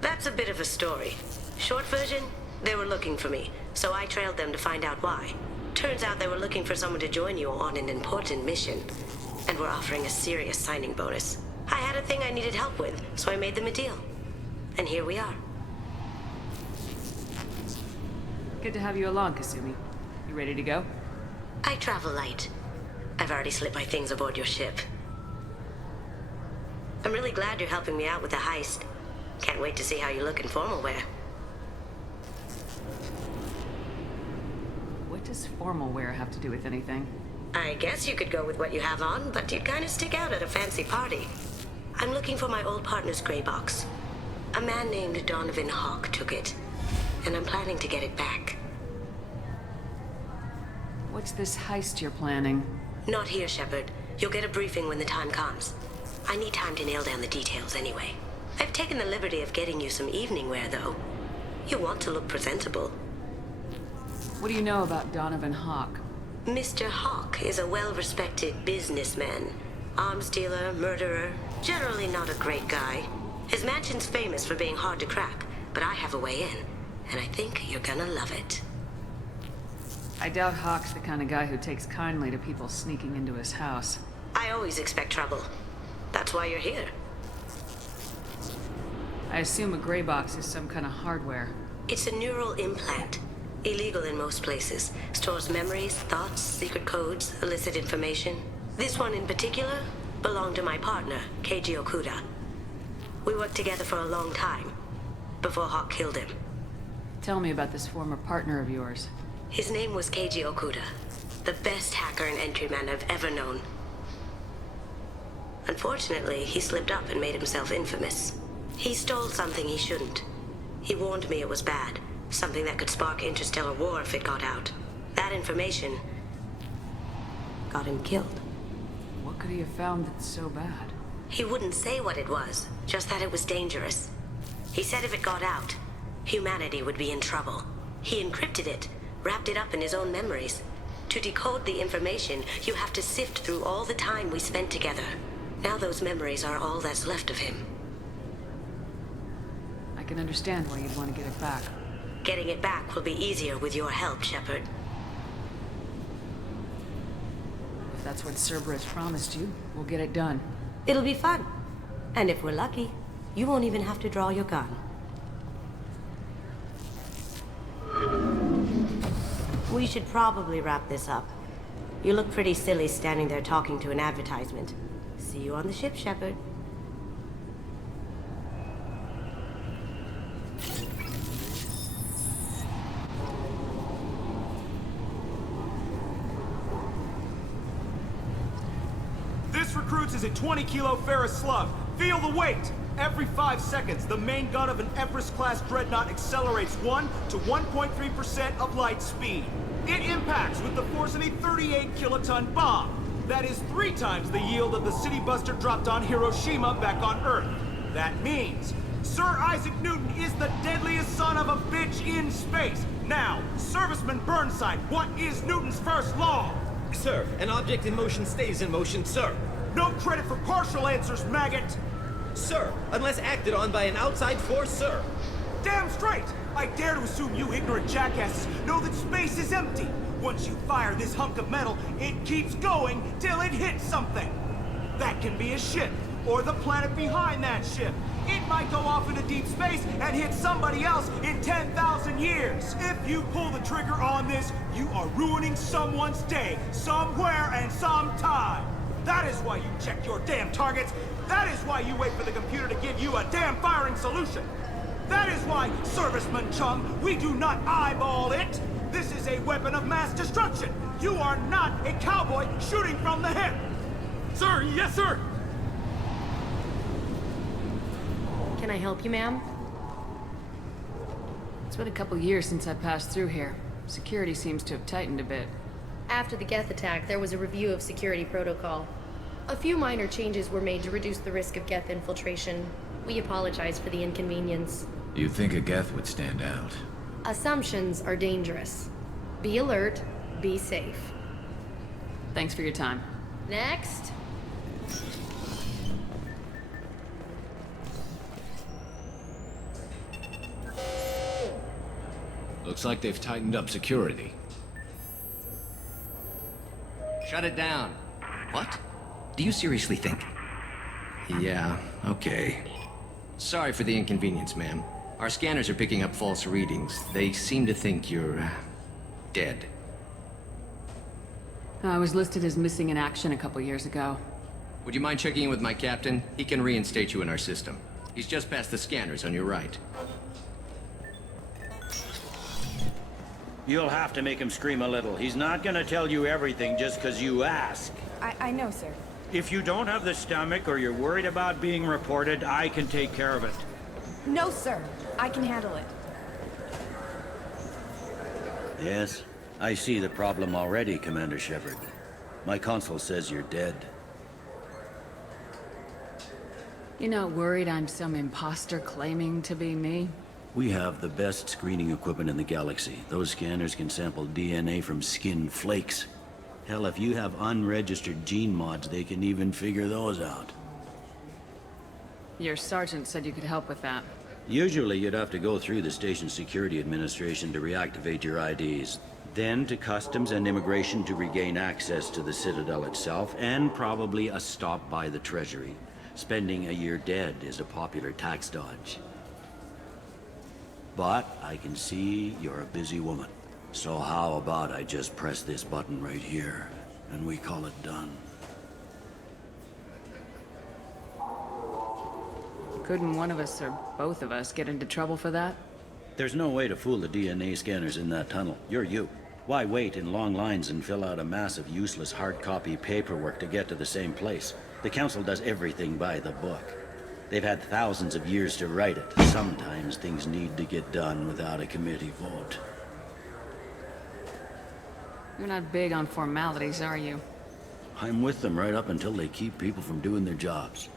That's a bit of a story. Short version, they were looking for me, so I trailed them to find out why. Turns out they were looking for someone to join you on an important mission, and were offering a serious signing bonus. I had a thing I needed help with, so I made them a deal. And here we are. Good to have you along, Kasumi. You ready to go? I travel light. I've already slipped my things aboard your ship. I'm really glad you're helping me out with the heist. Can't wait to see how you look in formal wear. What does formal wear have to do with anything? I guess you could go with what you have on, but you'd kind of stick out at a fancy party. I'm looking for my old partner's gray box. A man named Donovan Hawk took it, and I'm planning to get it back. What's this heist you're planning? Not here, Shepard. You'll get a briefing when the time comes. I need time to nail down the details anyway. I've taken the liberty of getting you some evening wear, though. You want to look presentable. What do you know about Donovan Hawk? Mr. Hawk is a well-respected businessman. Arms dealer, murderer, generally not a great guy. His mansion's famous for being hard to crack, but I have a way in, and I think you're gonna love it. I doubt Hawk's the kind of guy who takes kindly to people sneaking into his house. I always expect trouble. That's why you're here. I assume a gray box is some kind of hardware. It's a neural implant. Illegal in most places. Stores memories, thoughts, secret codes, illicit information. This one in particular belonged to my partner, Keiji Okuda. We worked together for a long time, before Hawk killed him. Tell me about this former partner of yours. His name was Keiji Okuda, the best hacker and entryman I've ever known. Unfortunately, he slipped up and made himself infamous. He stole something he shouldn't. He warned me it was bad, something that could spark interstellar war if it got out. That information got him killed. What could he have found that's so bad? He wouldn't say what it was, just that it was dangerous. He said if it got out, humanity would be in trouble. He encrypted it, wrapped it up in his own memories. To decode the information, you have to sift through all the time we spent together. Now those memories are all that's left of him. I can understand why you'd want to get it back. Getting it back will be easier with your help, Shepard. If that's what Cerberus promised you, we'll get it done. It'll be fun. And if we're lucky, you won't even have to draw your gun. We should probably wrap this up. You look pretty silly standing there talking to an advertisement. See you on the ship, Shepard. This recruits is a 20-kilo ferrous slug. Feel the weight! Every 5 seconds, the main gun of an Everest-class dreadnought accelerates 1 to 1.3% of light speed. It impacts with the force of a 38-kiloton bomb. That is 3 times the yield of the city buster dropped on Hiroshima back on Earth. That means Sir Isaac Newton is the deadliest son of a bitch in space. Now, Serviceman Burnside, what is Newton's first law? Sir, an object in motion stays in motion, sir. No credit for partial answers, maggot! Sir, unless acted on by an outside force, sir. Damn straight! I dare to assume you ignorant jackasses know that space is empty. Once you fire this hunk of metal, it keeps going till it hits something. That can be a ship, or the planet behind that ship. It might go off into deep space and hit somebody else in 10,000 years. If you pull the trigger on this, you are ruining someone's day, somewhere and sometime. That is why you check your damn targets. That is why you wait for the computer to give you a damn firing solution. That is why, Serviceman Chung, we do not eyeball it. This is a weapon of mass destruction. You are not a cowboy shooting from the hip. Sir, yes, sir. Can I help you, ma'am? It's been a couple years since I passed through here. Security seems to have tightened a bit. After the Geth attack, there was a review of security protocol. A few minor changes were made to reduce the risk of Geth infiltration. We apologize for the inconvenience. You'd think a Geth would stand out. Assumptions are dangerous. Be alert, be safe. Thanks for your time. Next. Looks like they've tightened up security. Shut it down. What? Do you seriously think? Yeah, okay. Sorry for the inconvenience, ma'am. Our scanners are picking up false readings. They seem to think you're... dead. I was listed as missing in action a couple years ago. Would you mind checking in with my captain? He can reinstate you in our system. He's just past the scanners on your right. You'll have to make him scream a little. He's not gonna tell you everything just because you ask. I know, sir. If you don't have the stomach or you're worried about being reported, I can take care of it. No, sir. I can handle it. Yes, I see the problem already, Commander Shepard. My console says you're dead. You're not worried I'm some imposter claiming to be me? We have the best screening equipment in the galaxy. Those scanners can sample DNA from skin flakes. Hell, if you have unregistered gene mods, they can even figure those out. Your sergeant said you could help with that. Usually you'd have to go through the station security administration to reactivate your IDs. Then to customs and immigration to regain access to the Citadel itself, and probably a stop by the Treasury. Spending a year dead is a popular tax dodge. But I can see you're a busy woman. So how about I just press this button right here, and we call it done? Couldn't one of us or both of us get into trouble for that? There's no way to fool the DNA scanners in that tunnel. You're you. Why wait in long lines and fill out a massive useless hard copy paperwork to get to the same place? The Council does everything by the book. They've had thousands of years to write it. Sometimes things need to get done without a committee vote. You're not big on formalities, are you? I'm with them right up until they keep people from doing their jobs.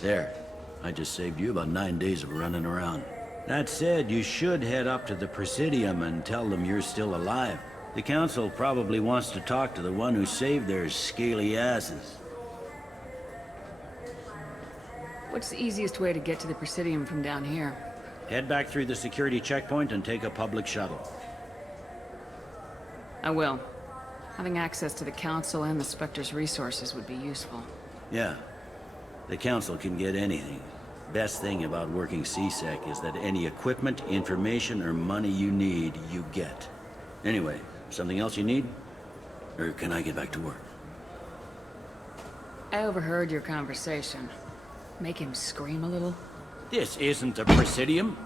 There. I just saved you about 9 days of running around. That said, you should head up to the Presidium and tell them you're still alive. The Council probably wants to talk to the one who saved their scaly asses. What's the easiest way to get to the Presidium from down here? Head back through the security checkpoint and take a public shuttle. I will. Having access to the Council and the Spectre's resources would be useful. Yeah. The Council can get anything. Best thing about working CSEC is that any equipment, information, or money you need, you get. Anyway, something else you need? Or can I get back to work? I overheard your conversation. Make him scream a little? This isn't a Presidium.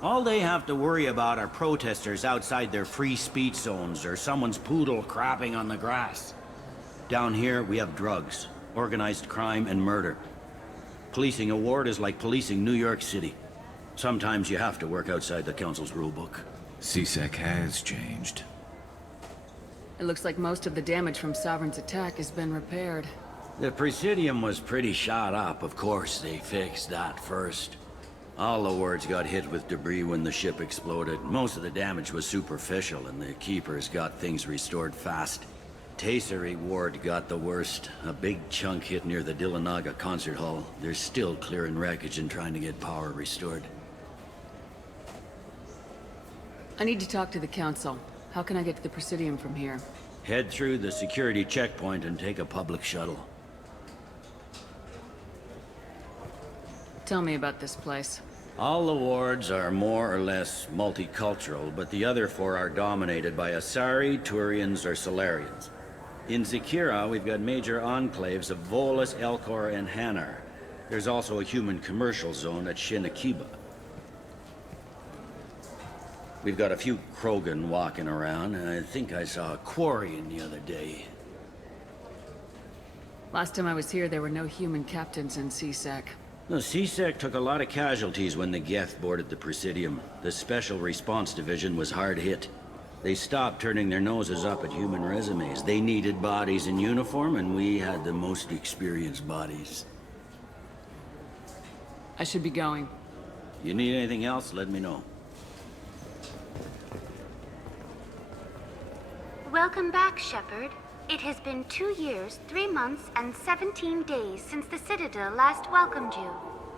All they have to worry about are protesters outside their free speech zones or someone's poodle crapping on the grass. Down here, we have drugs, organized crime, and murder. Policing a ward is like policing New York City. Sometimes you have to work outside the Council's rulebook. CSEC has changed. It looks like most of the damage from Sovereign's attack has been repaired. The Presidium was pretty shot up, of course. They fixed that first. All the wards got hit with debris when the ship exploded. Most of the damage was superficial, and the Keepers got things restored fast. Tasery Ward got the worst. A big chunk hit near the Dillanaga concert hall. They're still clearing wreckage and trying to get power restored. I need to talk to the Council. How can I get to the Presidium from here? Head through the security checkpoint and take a public shuttle. Tell me about this place. All the wards are more or less multicultural, but the other four are dominated by Asari, Turians, or Solarians. In Zakira, we've got major enclaves of Volus, Elcor, and Hanar. There's also a human commercial zone at Shinakiba. We've got a few Krogan walking around, and I think I saw a Quarian the other day. Last time I was here, there were no human captains in CSEC. The CSEC took a lot of casualties when the Geth boarded the Presidium. The Special Response Division was hard hit. They stopped turning their noses up at human resumes. They needed bodies in uniform, and we had the most experienced bodies. I should be going. You need anything else, let me know. Welcome back, Shepard. It has been 2 years, 3 months, and 17 days since the Citadel last welcomed you.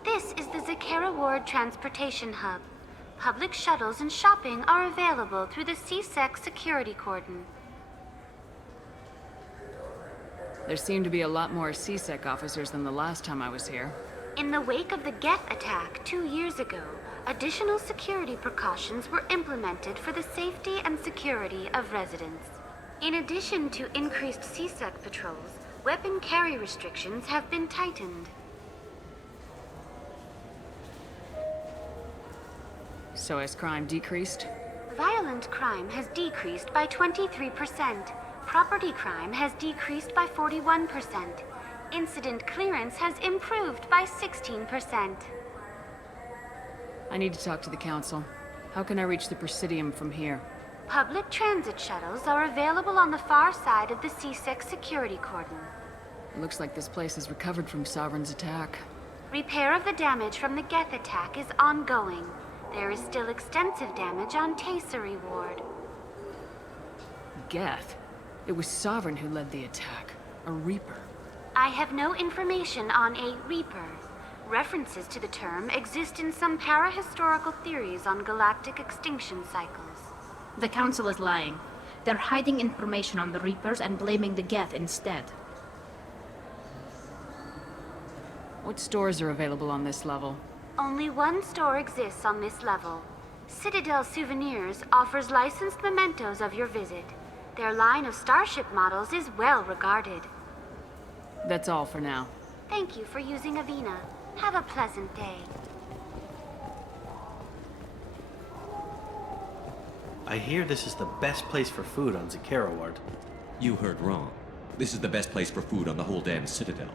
This is the Zakera Ward Transportation Hub. Public shuttles and shopping are available through the CSEC security cordon. There seem to be a lot more CSEC officers than the last time I was here. In the wake of the Geth attack 2 years ago, additional security precautions were implemented for the safety and security of residents. In addition to increased CSEC patrols, weapon carry restrictions have been tightened. So has crime decreased? Violent crime has decreased by 23%. Property crime has decreased by 41%. Incident clearance has improved by 16%. I need to talk to the Council. How can I reach the Presidium from here? Public transit shuttles are available on the far side of the CSEC security cordon. It looks like this place has recovered from Sovereign's attack. Repair of the damage from the Geth attack is ongoing. There is still extensive damage on Tasery Ward. Geth? It was Sovereign who led the attack. A Reaper. I have no information on a Reaper. References to the term exist in some parahistorical theories on galactic extinction cycles. The Council is lying. They're hiding information on the Reapers and blaming the Geth instead. What stores are available on this level? Only one store exists on this level. Citadel Souvenirs offers licensed mementos of your visit. Their line of starship models is well regarded. That's all for now. Thank you for using Avina. Have a pleasant day. I hear this is the best place for food on Zakera Ward. You heard wrong. This is the best place for food on the whole damn Citadel.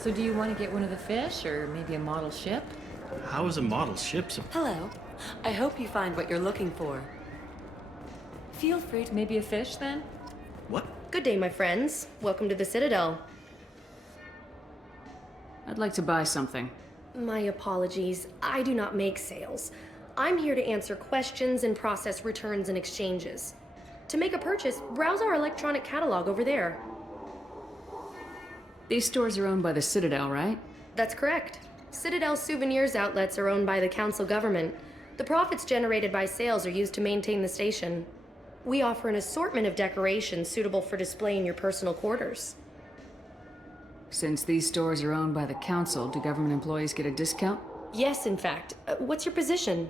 So do you want to get one of the fish, or maybe a model ship? How is a model ship so... Hello. I hope you find what you're looking for. Feel free to maybe a fish, then? What? Good day, my friends. Welcome to the Citadel. I'd like to buy something. My apologies. I do not make sales. I'm here to answer questions and process returns and exchanges. To make a purchase, browse our electronic catalog over there. These stores are owned by the Citadel, right? That's correct. Citadel Souvenirs outlets are owned by the Council government. The profits generated by sales are used to maintain the station. We offer an assortment of decorations suitable for display in your personal quarters. Since these stores are owned by the Council, do government employees get a discount? Yes, in fact. What's your position?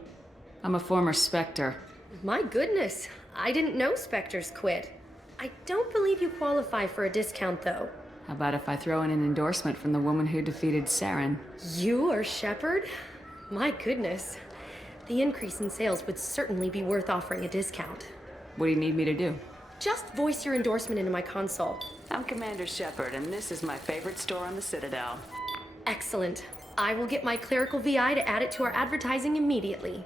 I'm a former Spectre. My goodness. I didn't know Spectres quit. I don't believe you qualify for a discount, though. How about if I throw in an endorsement from the woman who defeated Saren? You are Shepard? My goodness. The increase in sales would certainly be worth offering a discount. What do you need me to do? Just voice your endorsement into my console. I'm Commander Shepard, and this is my favorite store on the Citadel. Excellent. I will get my clerical VI to add it to our advertising immediately.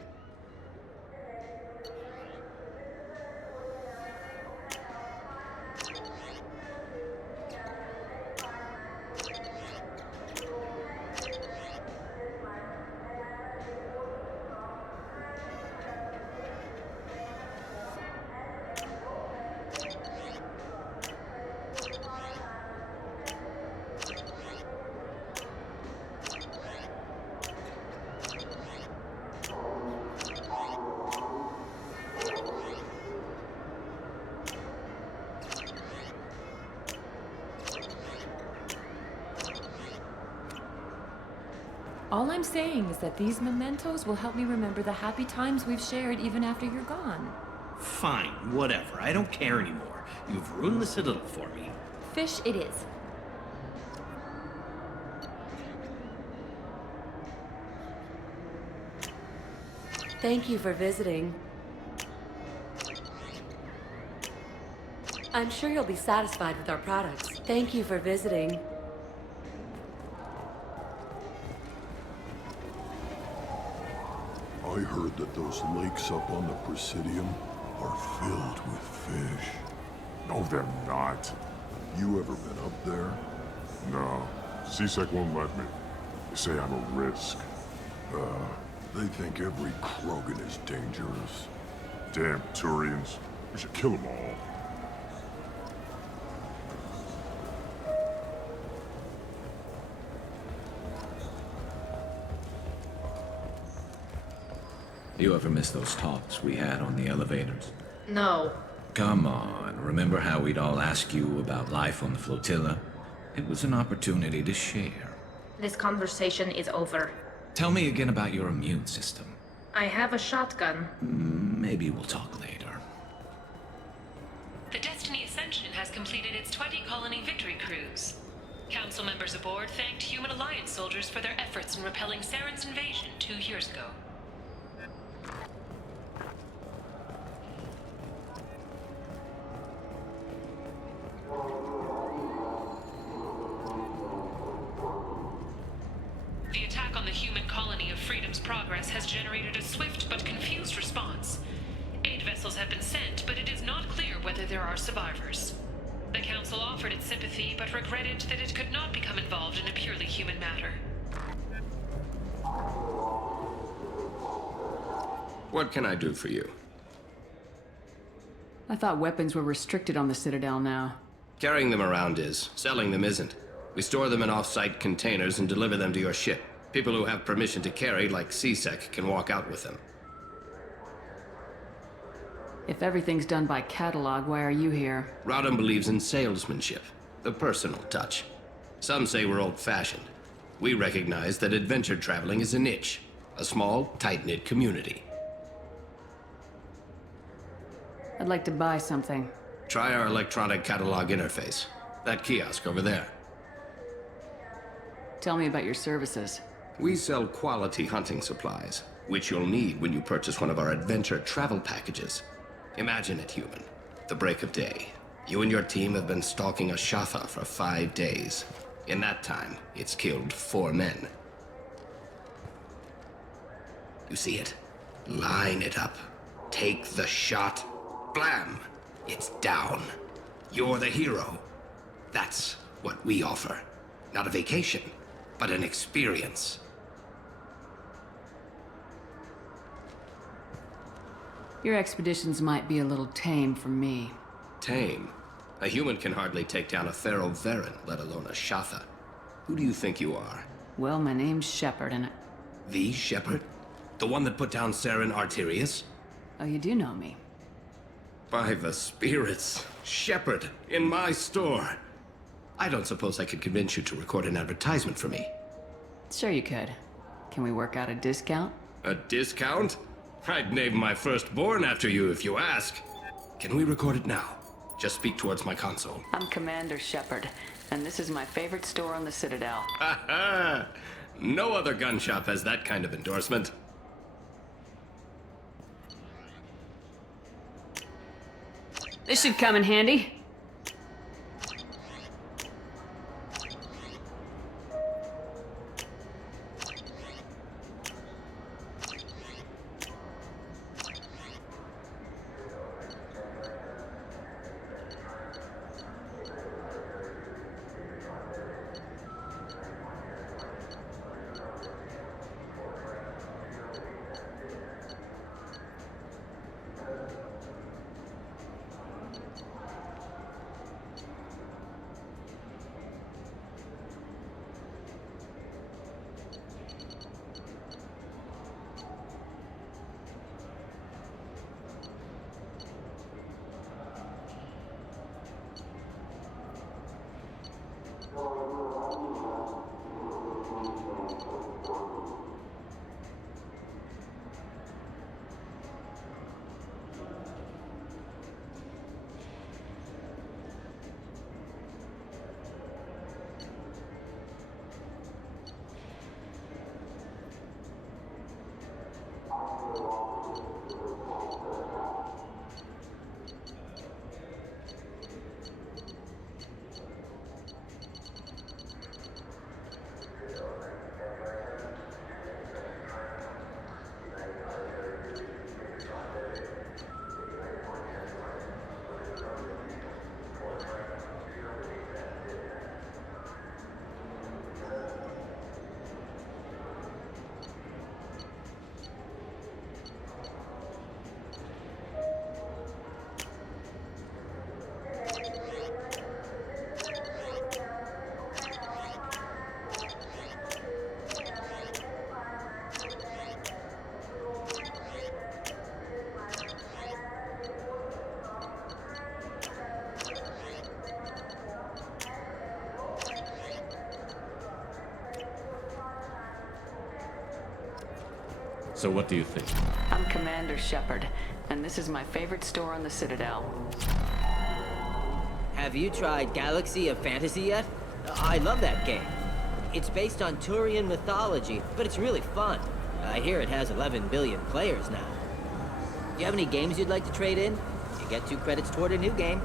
All I'm saying is that these mementos will help me remember the happy times we've shared even after you're gone. Fine, whatever. I don't care anymore. You've ruined the Citadel for me. Fish it is. Thank you for visiting. I'm sure you'll be satisfied with our products. Thank you for visiting. I heard that those lakes up on the Presidium are filled with fish. No, they're not. You ever been up there? No. CSEC won't let me. They say I'm a risk. They think every Krogan is dangerous. Damn Turians. We should kill them all. You ever miss those talks we had on the elevators? No. Come on, remember how we'd all ask you about life on the flotilla? It was an opportunity to share. This conversation is over. Tell me again about your immune system. I have a shotgun. Maybe we'll talk later. The Destiny Ascension has completed its 20-colony victory cruise. Council members aboard thanked Human Alliance soldiers for their efforts in repelling Saren's invasion 2 years ago. The attack on the human colony of Freedom's Progress has generated a swift but confused response. 8 vessels have been sent, but it is not clear whether there are survivors. The Council offered its sympathy, but regretted that it could not become involved in a purely human matter. What can I do for you? I thought weapons were restricted on the Citadel now. Carrying them around is. Selling them isn't. We store them in off-site containers and deliver them to your ship. People who have permission to carry, like CSEC, can walk out with them. If everything's done by catalog, why are you here? Rodham believes in salesmanship, the personal touch. Some say we're old-fashioned. We recognize that adventure traveling is a niche, a small, tight-knit community. I'd like to buy something. Try our electronic catalog interface. That kiosk over there. Tell me about your services. We sell quality hunting supplies, which you'll need when you purchase one of our adventure travel packages. Imagine it, human. The break of day. You and your team have been stalking a Shatha for 5 days. In that time, it's killed 4 men. You see it? Line it up. Take the shot. Blam! It's down. You're the hero. That's what we offer. Not a vacation, but an experience. Your expeditions might be a little tame for me. Tame? A human can hardly take down a Pharaoh Varen, let alone a Shatha. Who do you think you are? Well, my name's Shepard, and The Shepard? The one that put down Saren Arterius? Oh, you do know me. By the spirits, Shepard, in my store. I don't suppose I could convince you to record an advertisement for me. Sure you could. Can we work out a discount? A discount? I'd name my firstborn after you if you ask. Can we record it now? Just speak towards my console. I'm Commander Shepard, and this is my favorite store on the Citadel. Ha ha! No other gun shop has that kind of endorsement. This should come in handy. So what do you think? I'm Commander Shepard, and this is my favorite store on the Citadel. Have you tried Galaxy of Fantasy yet? I love that game. It's based on Turian mythology, but it's really fun. I hear it has 11 billion players now. Do you have any games you'd like to trade in? You get 2 credits toward a new game.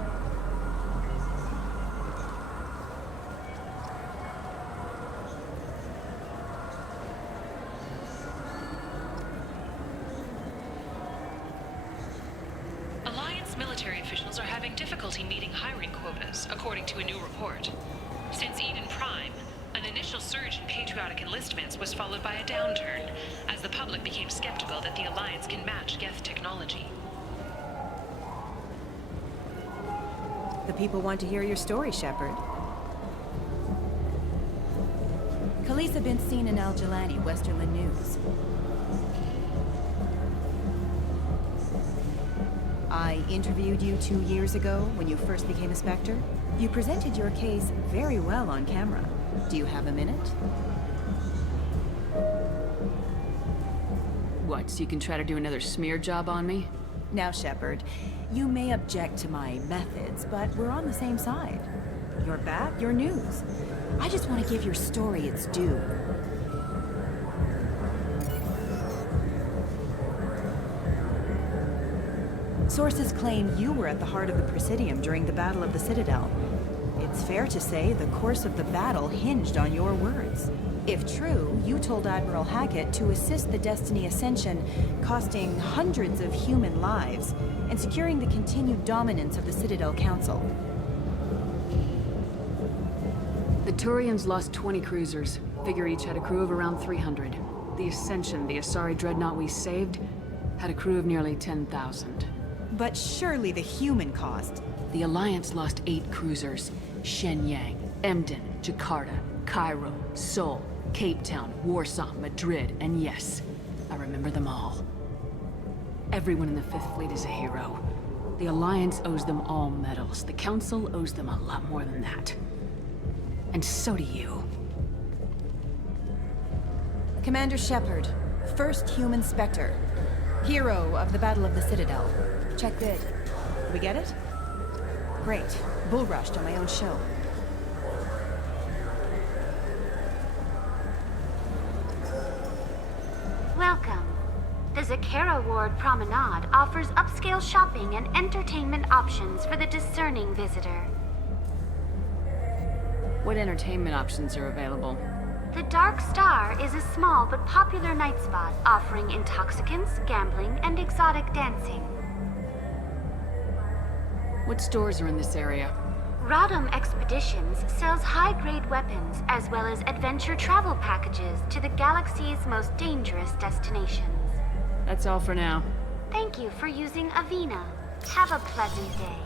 Alliance military officials are having difficulty meeting hiring quotas, according to a new report. Since Eden Prime, an initial surge in patriotic enlistments was followed by a downturn, as the public became skeptical that the Alliance can match Geth technology. The people want to hear your story, Shepard. Khaleesa been seen in Al Jalani, Westerland News. I interviewed you 2 years ago when you first became a Spectre. You presented your case very well on camera. Do you have a minute? What, so you can try to do another smear job on me? Now, Shepard, you may object to my methods, but we're on the same side. You're back, you're news. I just want to give your story its due. Sources claim you were at the heart of the Presidium during the Battle of the Citadel. It's fair to say the course of the battle hinged on your words. If true, you told Admiral Hackett to assist the Destiny Ascension, costing hundreds of human lives, and securing the continued dominance of the Citadel Council. The Turians lost 20 cruisers. Figure each had a crew of around 300. The Ascension, the Asari dreadnought we saved, had a crew of nearly 10,000. But surely the human cost. The Alliance lost 8 cruisers. Shenyang, Emden, Jakarta, Cairo, Seoul, Cape Town, Warsaw, Madrid, and yes, I remember them all. Everyone in the 5th Fleet is a hero. The Alliance owes them all medals. The Council owes them a lot more than that. And so do you. Commander Shepard, first human Spectre. Hero of the Battle of the Citadel. Check bid. We get it? Great. Bull rushed on my own show. Welcome. The Zakera Ward Promenade offers upscale shopping and entertainment options for the discerning visitor. What entertainment options are available? The Dark Star is a small but popular night spot offering intoxicants, gambling, and exotic dancing. What stores are in this area? Rodham Expeditions sells high-grade weapons as well as adventure travel packages to the galaxy's most dangerous destinations. That's all for now. Thank you for using Avina. Have a pleasant day.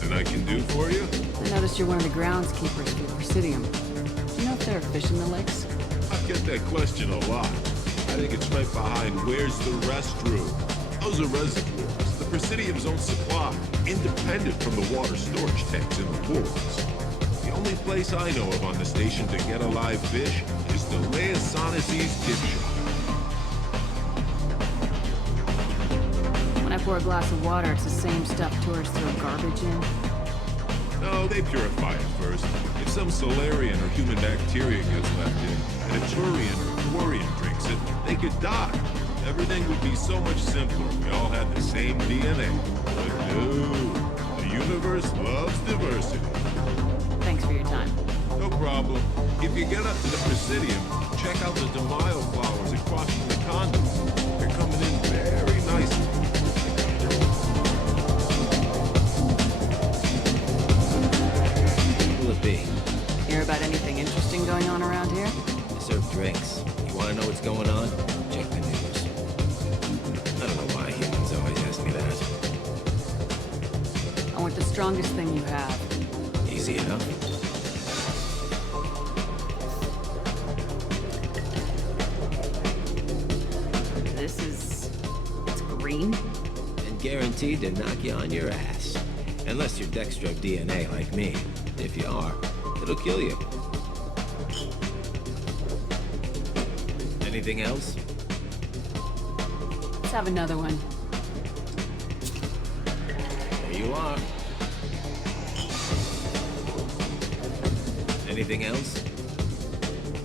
Anything I can do for you? I noticed you're one of the groundskeepers for the Presidium. Do you know if there are fish in the lakes? I get that question a lot. I think it's right behind where's the restroom. Those are reservoirs, the Presidium's own supply, independent from the water storage tanks in the pools. The only place I know of on the station to get a live fish is the Leia Sonasy's gift shop. When I pour a glass of water, it's the same stuff tourists throw garbage in? No, they purify it first. If some Solarian or human bacteria gets left in, and a Turian or Quarian drinks it, they could die. Everything would be so much simpler if we all had the same DNA. But no, the universe loves diversity. Thanks for your time. No problem. If you get up to the Presidium, check out the DeMaio flowers across from the condos. They're coming in very nicely. Who will it be? Hear about anything interesting going on around here? I serve drinks. You want to know what's going on? Check the news. I don't know why humans always ask me that. I want the strongest thing you have. Easy enough. This is... it's green? And guaranteed to knock you on your ass. Unless you're dextro DNA like me. If you are, it'll kill you. Anything else? Let's have another one. Here you are. Anything else?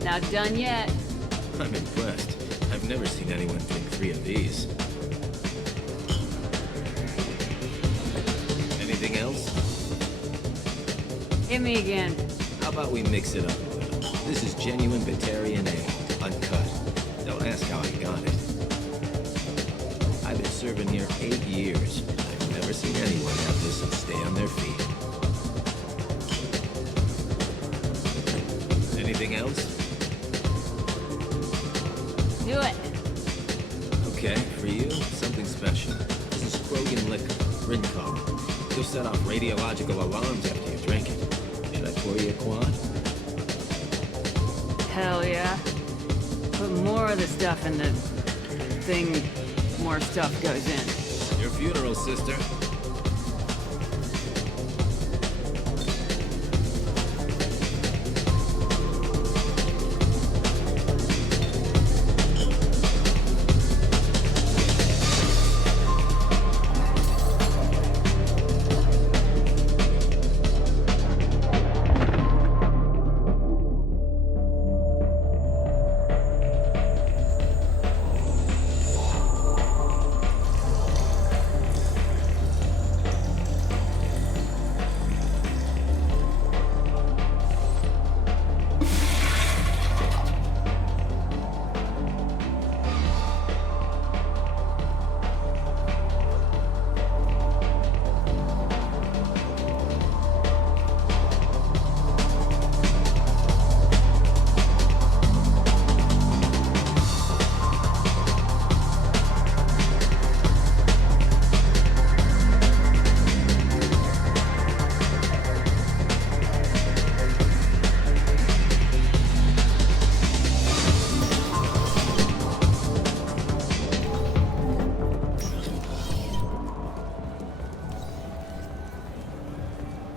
Not done yet. I'm impressed. I've never seen anyone drink 3 of these. Anything else? Hit me again. How about we mix it up a little? This is genuine Batarian ale, uncut. Don't ask how I got it. I've been serving here 8 years. I've never seen anyone have this and stay on their feet. Anything else? Do it. Okay, for you, something special. This is Krogan liquor, Rincon. You'll set off radiological alarms after you drink it. Should I pour you a quad? Hell yeah. Put more of the stuff in the thing, more stuff goes in. Your funeral, sister.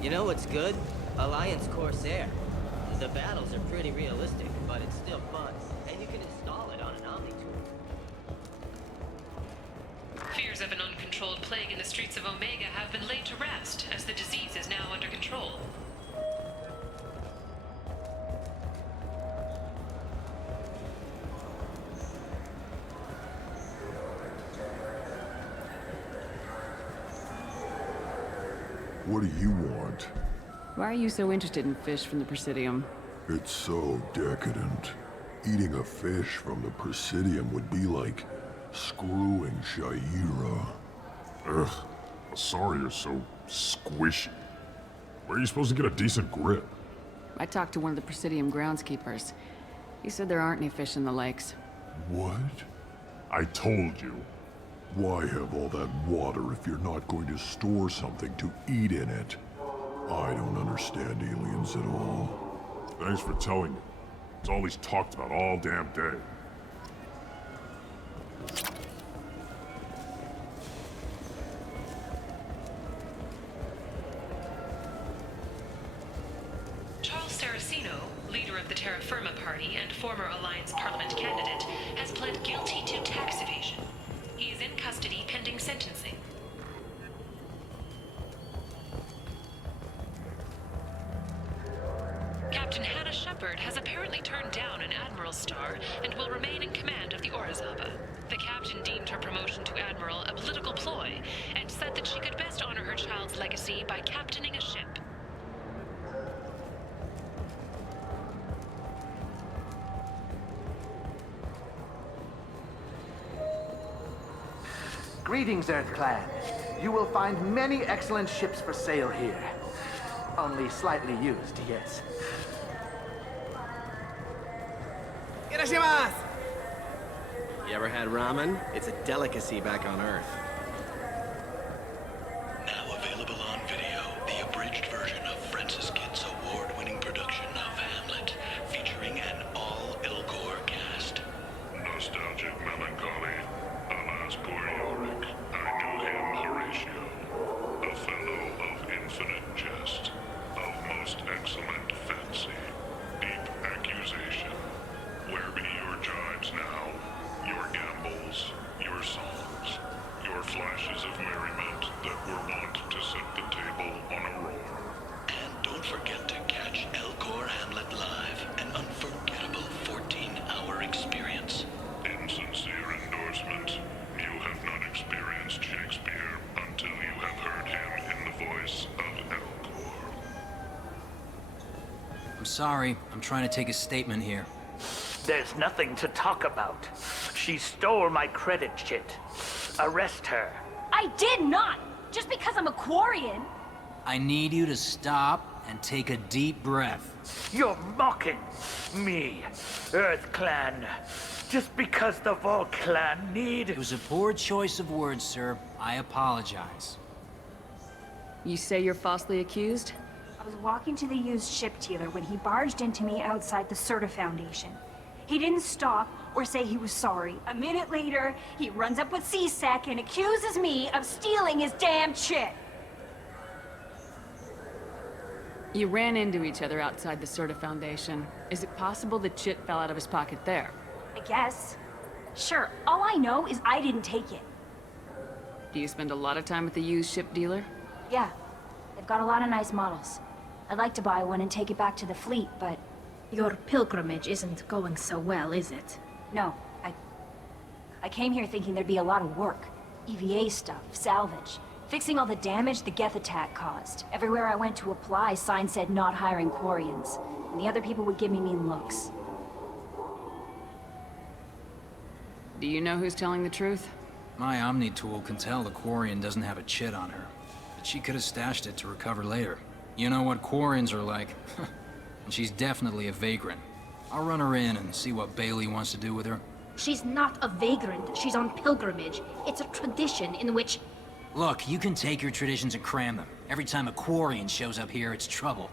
You know what's good? Alliance Corsair. The battles are pretty realistic, but it's still fun. And you can install it on an Omni-tool. Fears of an uncontrolled plague in the streets of Omega have been laid to rest, as the disease is now under control. What do you want? Why are you so interested in fish from the Presidium? It's so decadent. Eating a fish from the Presidium would be like screwing Shaira. Ugh, sorry you're so squishy. Where are you supposed to get a decent grip? I talked to one of the Presidium groundskeepers. He said there aren't any fish in the lakes. What? I told you. Why have all that water if you're not going to store something to eat in it? I don't understand aliens at all. Thanks for telling me. It's all he's talked about all damn day. Charles Saraceno, leader of the Terra Firma Party and former Alliance Parliament candidate, has pled guilty to tax evasion. He is in custody pending sentencing. Captain Hannah Shepard has apparently turned down an admiral's star and will remain in command of the Orizaba. The captain deemed her promotion to admiral a political ploy and said that she could best honor her child's legacy by captaining a ship. Greetings, Earth-Clan. You will find many excellent ships for sale here. Only slightly used, yes. You ever had ramen? It's a delicacy back on Earth. Now available on video, the abridged version of Francis Kidd's award-winning production of Hamlet, featuring an all-Ilgor cast. Nostalgic melancholy. Alas, poor Yorick. I knew him, Horatio. A fellow of your songs, your flashes of merriment that were wont to set the table on a roar. And don't forget to catch Elcor Hamlet live, an unforgettable 14-hour experience. In sincere endorsement, you have not experienced Shakespeare until you have heard him in the voice of Elcor. I'm sorry. I'm trying to take a statement here. There's nothing to talk about. She stole my credit chit. Arrest her. I did not! Just because I'm a Quarian! I need you to stop and take a deep breath. You're mocking me, Earth Clan. Just because the Vol Clan need... It was a poor choice of words, sir. I apologize. You say you're falsely accused? I was walking to the used ship dealer when he barged into me outside the Serta Foundation. He didn't stop or say he was sorry. A minute later, he runs up with C-Sec and accuses me of stealing his damn chit. You ran into each other outside the Serta Foundation. Is it possible the chit fell out of his pocket there? I guess. Sure, all I know is I didn't take it. Do you spend a lot of time with the used ship dealer? Yeah, they've got a lot of nice models. I'd like to buy one and take it back to the fleet, but... Your pilgrimage isn't going so well, is it? No, I came here thinking there'd be a lot of work. EVA stuff, salvage, fixing all the damage the Geth attack caused. Everywhere I went to apply, signs said not hiring Quarians. And the other people would give me mean looks. Do you know who's telling the truth? My Omni tool can tell the Quarian doesn't have a chit on her. But she could have stashed it to recover later. You know what Quarians are like. And she's definitely a vagrant. I'll run her in and see what Bailey wants to do with her. She's not a vagrant. She's on pilgrimage. It's a tradition in which... Look, you can take your traditions and cram them. Every time a Quarian shows up here, it's trouble.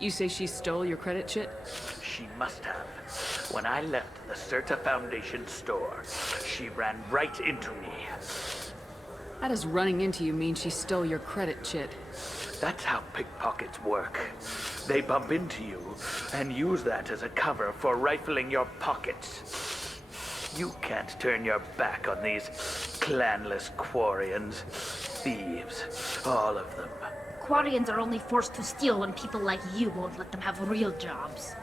You say she stole your credit chit? She must have. When I left the Serta Foundation store, she ran right into me. How does running into you mean she stole your credit chit? That's how pickpockets work. They bump into you and use that as a cover for rifling your pockets. You can't turn your back on these clanless Quarians. Thieves, all of them. Quarians are only forced to steal when people like you won't let them have real jobs.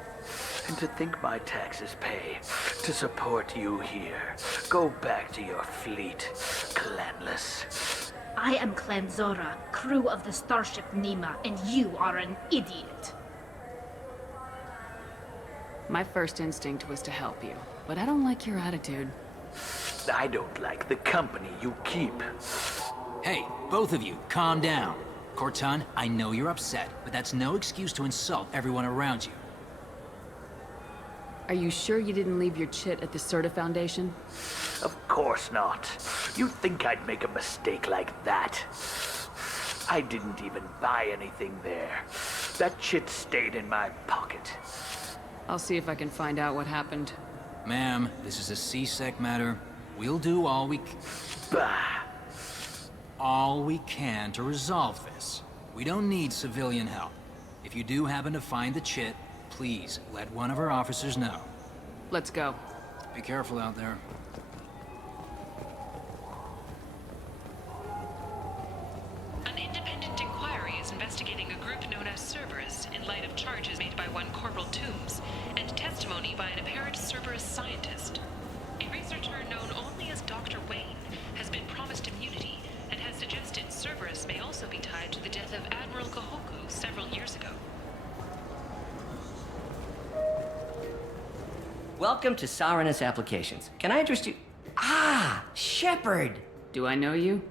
And to think my taxes pay to support you here. Go back to your fleet, clanless. I am Clan Zora, crew of the starship Nima, and you are an idiot. My first instinct was to help you, but I don't like your attitude. I don't like the company you keep. Hey, both of you, calm down. Corton, I know you're upset, but that's no excuse to insult everyone around you. Are you sure you didn't leave your chit at the Serta Foundation? Of course not. You'd think I'd make a mistake like that. I didn't even buy anything there. That chit stayed in my pocket. I'll see if I can find out what happened. Ma'am, this is a C-Sec matter. We'll do all we can to resolve this. We don't need civilian help. If you do happen to find the chit, please let one of our officers know. Let's go. Be careful out there. An independent inquiry is investigating a group known as Cerberus in light of charges made by one Corporal Toombs and testimony by an apparent Cerberus scientist. A researcher known only as Dr. Wayne has been promised immunity and has suggested Cerberus may also be tied to the death of Admiral Kahoku several years ago. Welcome to Saranus Applications. Can I interest you? Ah, Shepard! Do I know you?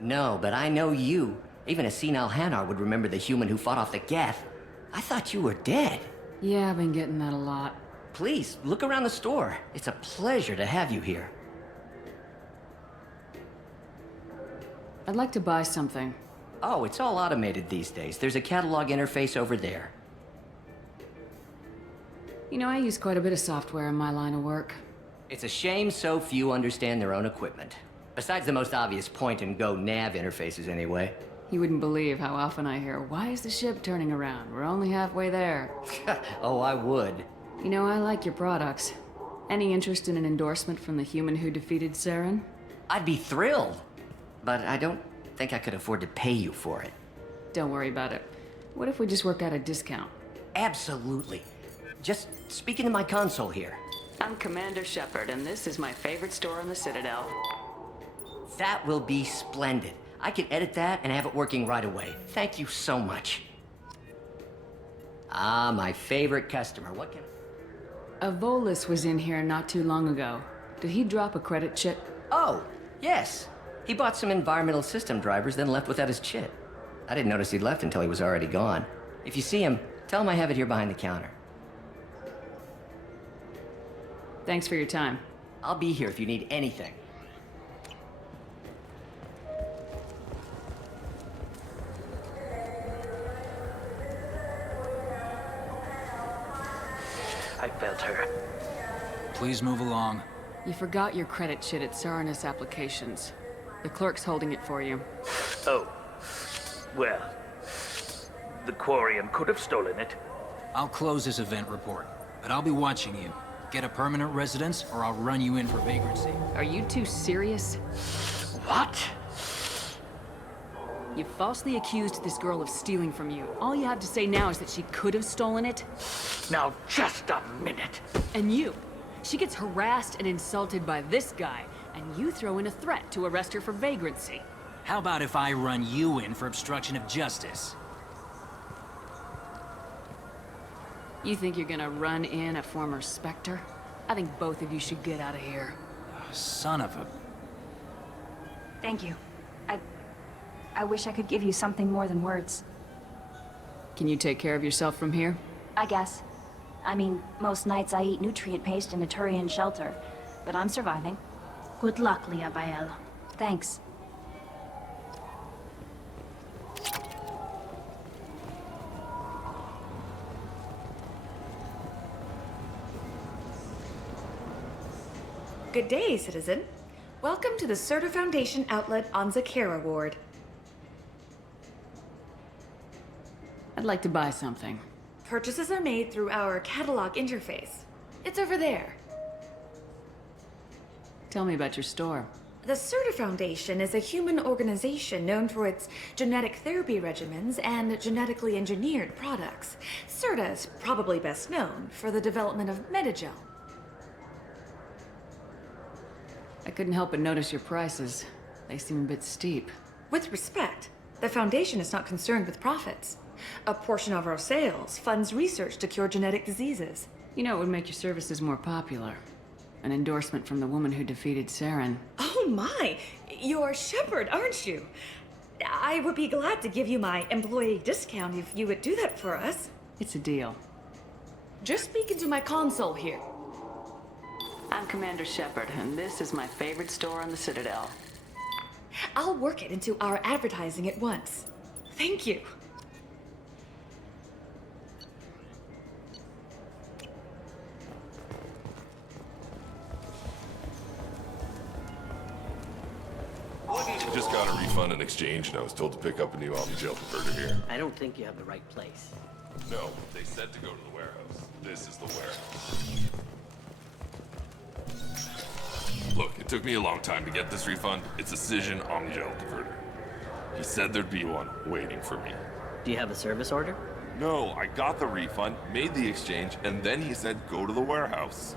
No, but I know you. Even a senile Hanar would remember the human who fought off the Geth. I thought you were dead. Yeah, I've been getting that a lot. Please, look around the store. It's a pleasure to have you here. I'd like to buy something. Oh, it's all automated these days. There's a catalog interface over there. You know, I use quite a bit of software in my line of work. It's a shame so few understand their own equipment. Besides the most obvious point-and-go nav interfaces, anyway. You wouldn't believe how often I hear, "Why is the ship turning around? We're only halfway there." Oh, I would. You know, I like your products. Any interest in an endorsement from the human who defeated Saren? I'd be thrilled, but I don't think I could afford to pay you for it. Don't worry about it. What if we just work out a discount? Absolutely. Just speak into my console here. I'm Commander Shepard, and this is my favorite store on the Citadel. That will be splendid. I can edit that and have it working right away. Thank you so much. Ah, my favorite customer. What can... Avolis was in here not too long ago. Did he drop a credit chit? Oh, yes. He bought some environmental system drivers, then left without his chit. I didn't notice he'd left until he was already gone. If you see him, tell him I have it here behind the counter. Thanks for your time. I'll be here if you need anything. I felt her. Please move along. You forgot your credit chit at Saranus Applications. The clerk's holding it for you. Oh. Well, the Quarian could have stolen it. I'll close this event report, but I'll be watching you. Get a permanent residence, or I'll run you in for vagrancy. Are you two serious? What? You falsely accused this girl of stealing from you. All you have to say now is that she could have stolen it? Now, just a minute. And you. She gets harassed and insulted by this guy, and you throw in a threat to arrest her for vagrancy. How about if I run you in for obstruction of justice? You think you're gonna run in a former Spectre? I think both of you should get out of here. Son of a... Thank you. I wish I could give you something more than words. Can you take care of yourself from here? I guess. I mean, most nights I eat nutrient paste in a Turian shelter, but I'm surviving. Good luck, Leah Bael. Thanks. Good day, citizen. Welcome to the Serta Foundation outlet on Zakera Ward. I'd like to buy something. Purchases are made through our catalog interface. It's over there. Tell me about your store. The Serta Foundation is a human organization known for its genetic therapy regimens and genetically engineered products. Serta is probably best known for the development of Metagel. I couldn't help but notice your prices. They seem a bit steep. With respect, the Foundation is not concerned with profits. A portion of our sales funds research to cure genetic diseases. You know, it would make your services more popular. An endorsement from the woman who defeated Saren. Oh my! You're Shepard, aren't you? I would be glad to give you my employee discount if you would do that for us. It's a deal. Just speak into my console here. I'm Commander Shepard, and this is my favorite store on the Citadel. I'll work it into our advertising at once. Thank you. I just got a refund in exchange, and I was told to pick up a new Omni-Gel converter here. I don't think you have the right place. No, they said to go to the warehouse. This is the warehouse. Look, it took me a long time to get this refund. It's a Cision Omni-Gel converter. He said there'd be one waiting for me. Do you have a service order? No, I got the refund, made the exchange, and then he said go to the warehouse.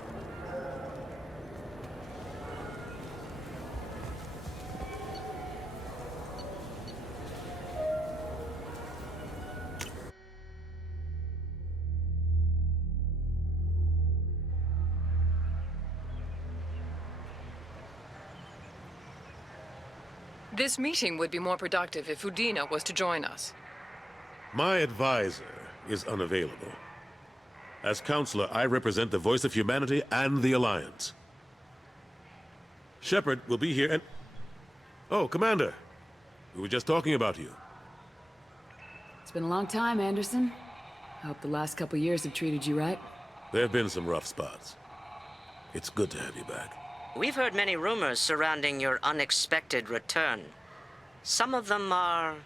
This meeting would be more productive if Udina was to join us. My advisor is unavailable. As counselor, I represent the voice of humanity and the Alliance. Shepard will be here and... Oh, Commander. We were just talking about you. It's been a long time, Anderson. I hope the last couple years have treated you right. There have been some rough spots. It's good to have you back. We've heard many rumors surrounding your unexpected return. Some of them are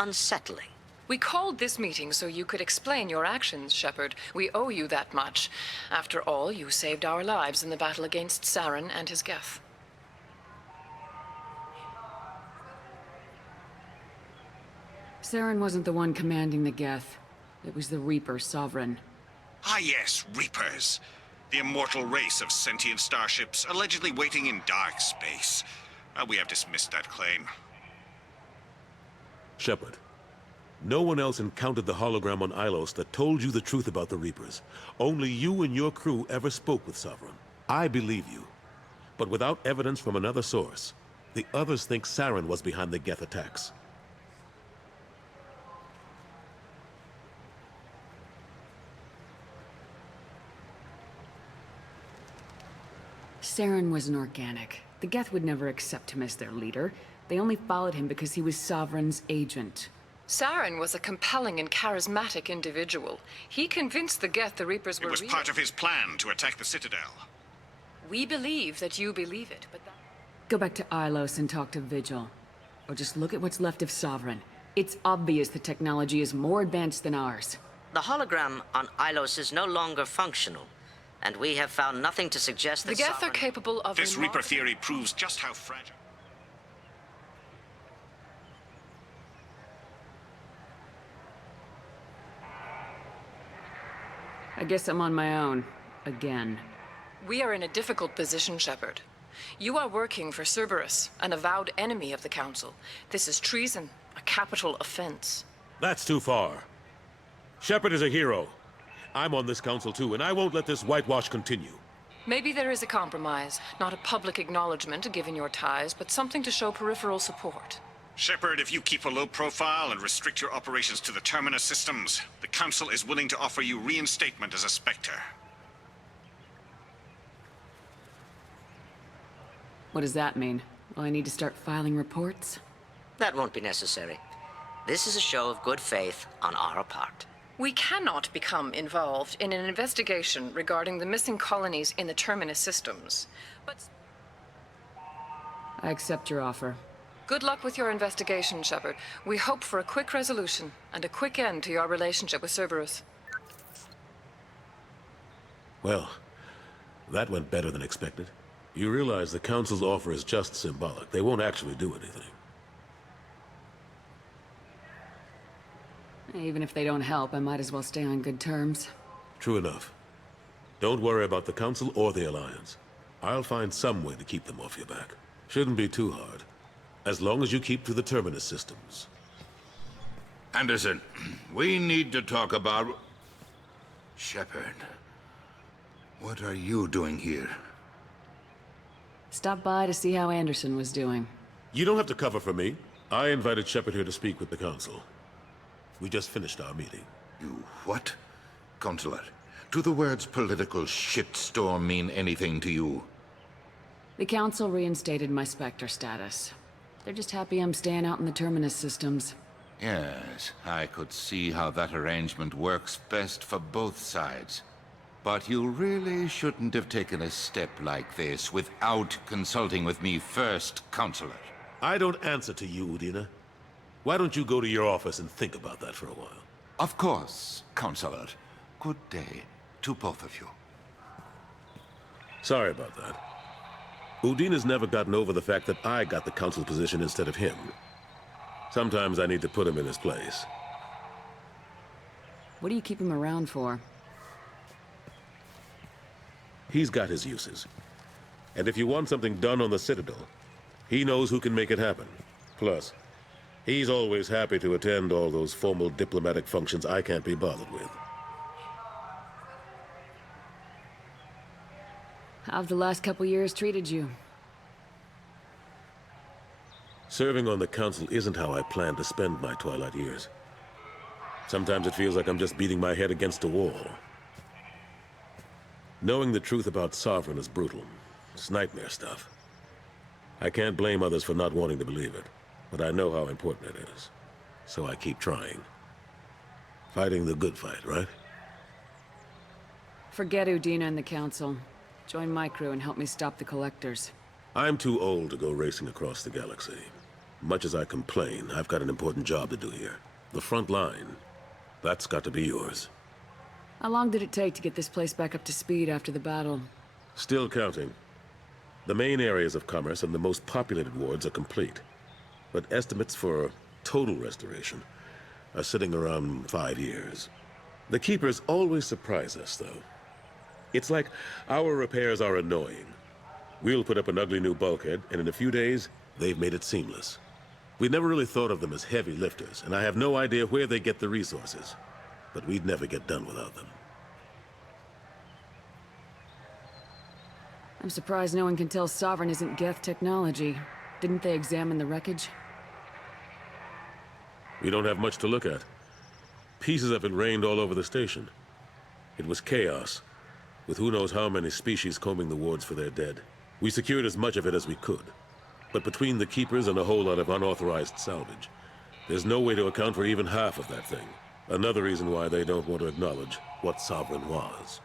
unsettling. We called this meeting so you could explain your actions, Shepard. We owe you that much. After all, you saved our lives in the battle against Saren and his Geth. Saren wasn't the one commanding the Geth. It was the Reaper Sovereign. Ah yes, Reapers. The immortal race of sentient starships allegedly waiting in dark space. We have dismissed that claim. Shepard, no one else encountered the hologram on Ilos that told you the truth about the Reapers. Only you and your crew ever spoke with Sovereign. I believe you. But without evidence from another source, the others think Saren was behind the Geth attacks. Saren was an organic. The Geth would never accept him as their leader. They only followed him because he was Sovereign's agent. Saren was a compelling and charismatic individual. He convinced the Geth the Reapers were real. It was part of his plan to attack the Citadel. We believe that you believe it, but that... Go back to Ilos and talk to Vigil. Or just look at what's left of Sovereign. It's obvious the technology is more advanced than ours. The hologram on Ilos is no longer functional. And we have found nothing to suggest that the Geth are capable of... This Reaper theory proves just how fragile... I guess I'm on my own. Again. We are in a difficult position, Shepard. You are working for Cerberus, an avowed enemy of the Council. This is treason, a capital offense. That's too far. Shepard is a hero. I'm on this council too, and I won't let this whitewash continue. Maybe there is a compromise. Not a public acknowledgement given your ties, but something to show peripheral support. Shepard, if you keep a low profile and restrict your operations to the Terminus systems, the Council is willing to offer you reinstatement as a Spectre. What does that mean? Will I need to start filing reports? That won't be necessary. This is a show of good faith on our part. We cannot become involved in an investigation regarding the missing colonies in the Terminus systems. But... I accept your offer. Good luck with your investigation, Shepard. We hope for a quick resolution and a quick end to your relationship with Cerberus. Well, that went better than expected. You realize the Council's offer is just symbolic. They won't actually do anything. Even if they don't help, I might as well stay on good terms. True enough. Don't worry about the Council or the Alliance. I'll find some way to keep them off your back. Shouldn't be too hard. As long as you keep to the Terminus systems. Anderson, we need to talk about... Shepard. What are you doing here? Stop by to see how Anderson was doing. You don't have to cover for me. I invited Shepard here to speak with the Council. We just finished our meeting. You what? Consular, do the words political shitstorm mean anything to you? The Council reinstated my Spectre status. They're just happy I'm staying out in the Terminus systems. Yes, I could see how that arrangement works best for both sides. But you really shouldn't have taken a step like this without consulting with me first, Consular. I don't answer to you, Udina. Why don't you go to your office and think about that for a while? Of course, Consular. Good day to both of you. Sorry about that. Udina's never gotten over the fact that I got the Council position instead of him. Sometimes I need to put him in his place. What do you keep him around for? He's got his uses. And if you want something done on the Citadel, he knows who can make it happen. Plus, he's always happy to attend all those formal diplomatic functions I can't be bothered with. How have the last couple years treated you? Serving on the Council isn't how I plan to spend my twilight years. Sometimes it feels like I'm just beating my head against a wall. Knowing the truth about Sovereign is brutal. It's nightmare stuff. I can't blame others for not wanting to believe it, but I know how important it is. So I keep trying. Fighting the good fight, right? Forget Udina and the Council. Join my crew and help me stop the Collectors. I'm too old to go racing across the galaxy. Much as I complain, I've got an important job to do here. The front line. That's got to be yours. How long did it take to get this place back up to speed after the battle? Still counting. The main areas of commerce and the most populated wards are complete. But estimates for total restoration are sitting around 5 years. The Keepers always surprise us, though. It's like our repairs are annoying. We'll put up an ugly new bulkhead, and in a few days, they've made it seamless. We never really thought of them as heavy lifters, and I have no idea where they get the resources. But we'd never get done without them. I'm surprised no one can tell Sovereign isn't Geth technology. Didn't they examine the wreckage? We don't have much to look at. Pieces of it rained all over the station. It was chaos, with who knows how many species combing the wards for their dead. We secured as much of it as we could. But between the Keepers and a whole lot of unauthorized salvage, there's no way to account for even half of that thing. Another reason why they don't want to acknowledge what Sovereign was.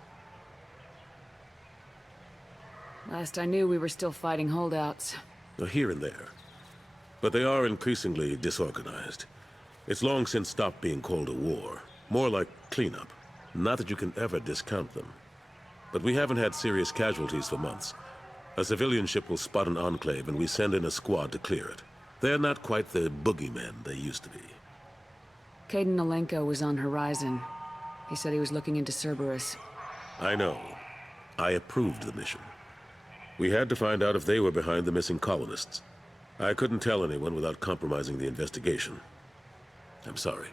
Last I knew, we were still fighting holdouts. Here and there. But they are increasingly disorganized. It's long since stopped being called a war. More like cleanup. Not that you can ever discount them. But we haven't had serious casualties for months. A civilian ship will spot an enclave and we send in a squad to clear it. They're not quite the boogeymen they used to be. Caden Alenko was on Horizon. He said he was looking into Cerberus. I know. I approved the mission. We had to find out if they were behind the missing colonists. I couldn't tell anyone without compromising the investigation. I'm sorry.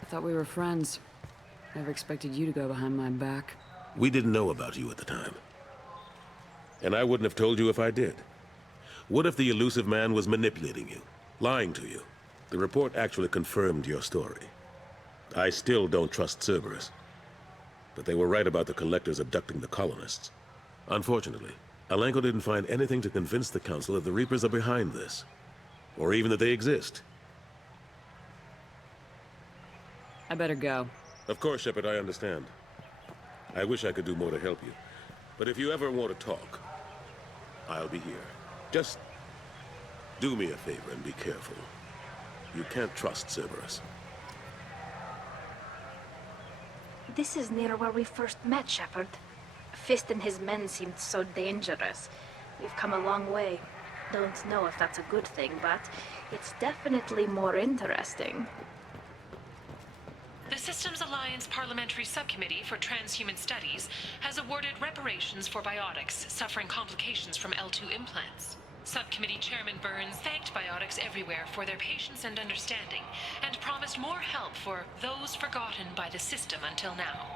I thought we were friends. Never expected you to go behind my back. We didn't know about you at the time. And I wouldn't have told you if I did. What if the elusive man was manipulating you, lying to you? The report actually confirmed your story. I still don't trust Cerberus. But they were right about the collectors abducting the colonists. Unfortunately, Alenko didn't find anything to convince the Council that the Reapers are behind this. Or even that they exist. I better go. Of course, Shepard, I understand. I wish I could do more to help you. But if you ever want to talk, I'll be here. Just do me a favor and be careful. You can't trust Cerberus. This is near where we first met, Shepard. Fist and his men seemed so dangerous. We've come a long way. Don't know if that's a good thing, but it's definitely more interesting. The Systems Alliance Parliamentary Subcommittee for Transhuman Studies has awarded reparations for biotics suffering complications from L2 implants. Subcommittee Chairman Burns thanked biotics everywhere for their patience and understanding, and promised more help for those forgotten by the system until now.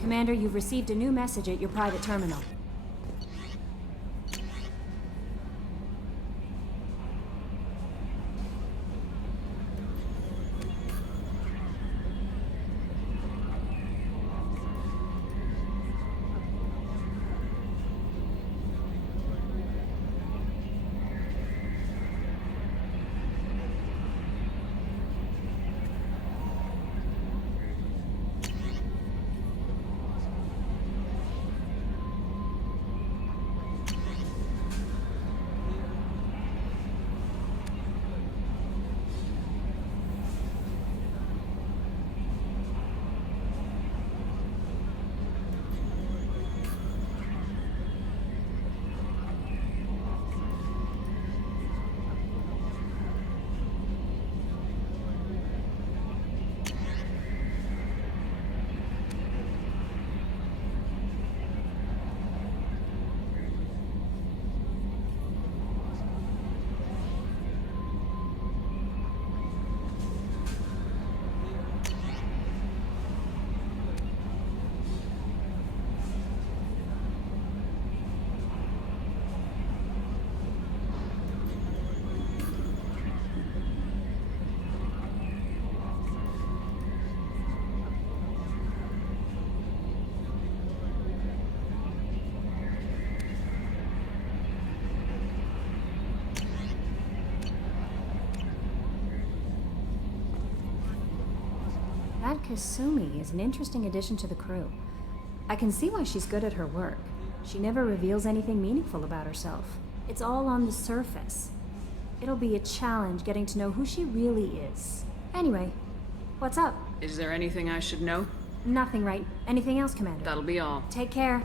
Commander, you've received a new message at your private terminal. That Kasumi is an interesting addition to the crew. I can see why she's good at her work. She never reveals anything meaningful about herself. It's all on the surface. It'll be a challenge getting to know who she really is. Anyway, what's up? Is there anything I should know? Nothing, right? Anything else, Commander? That'll be all. Take care.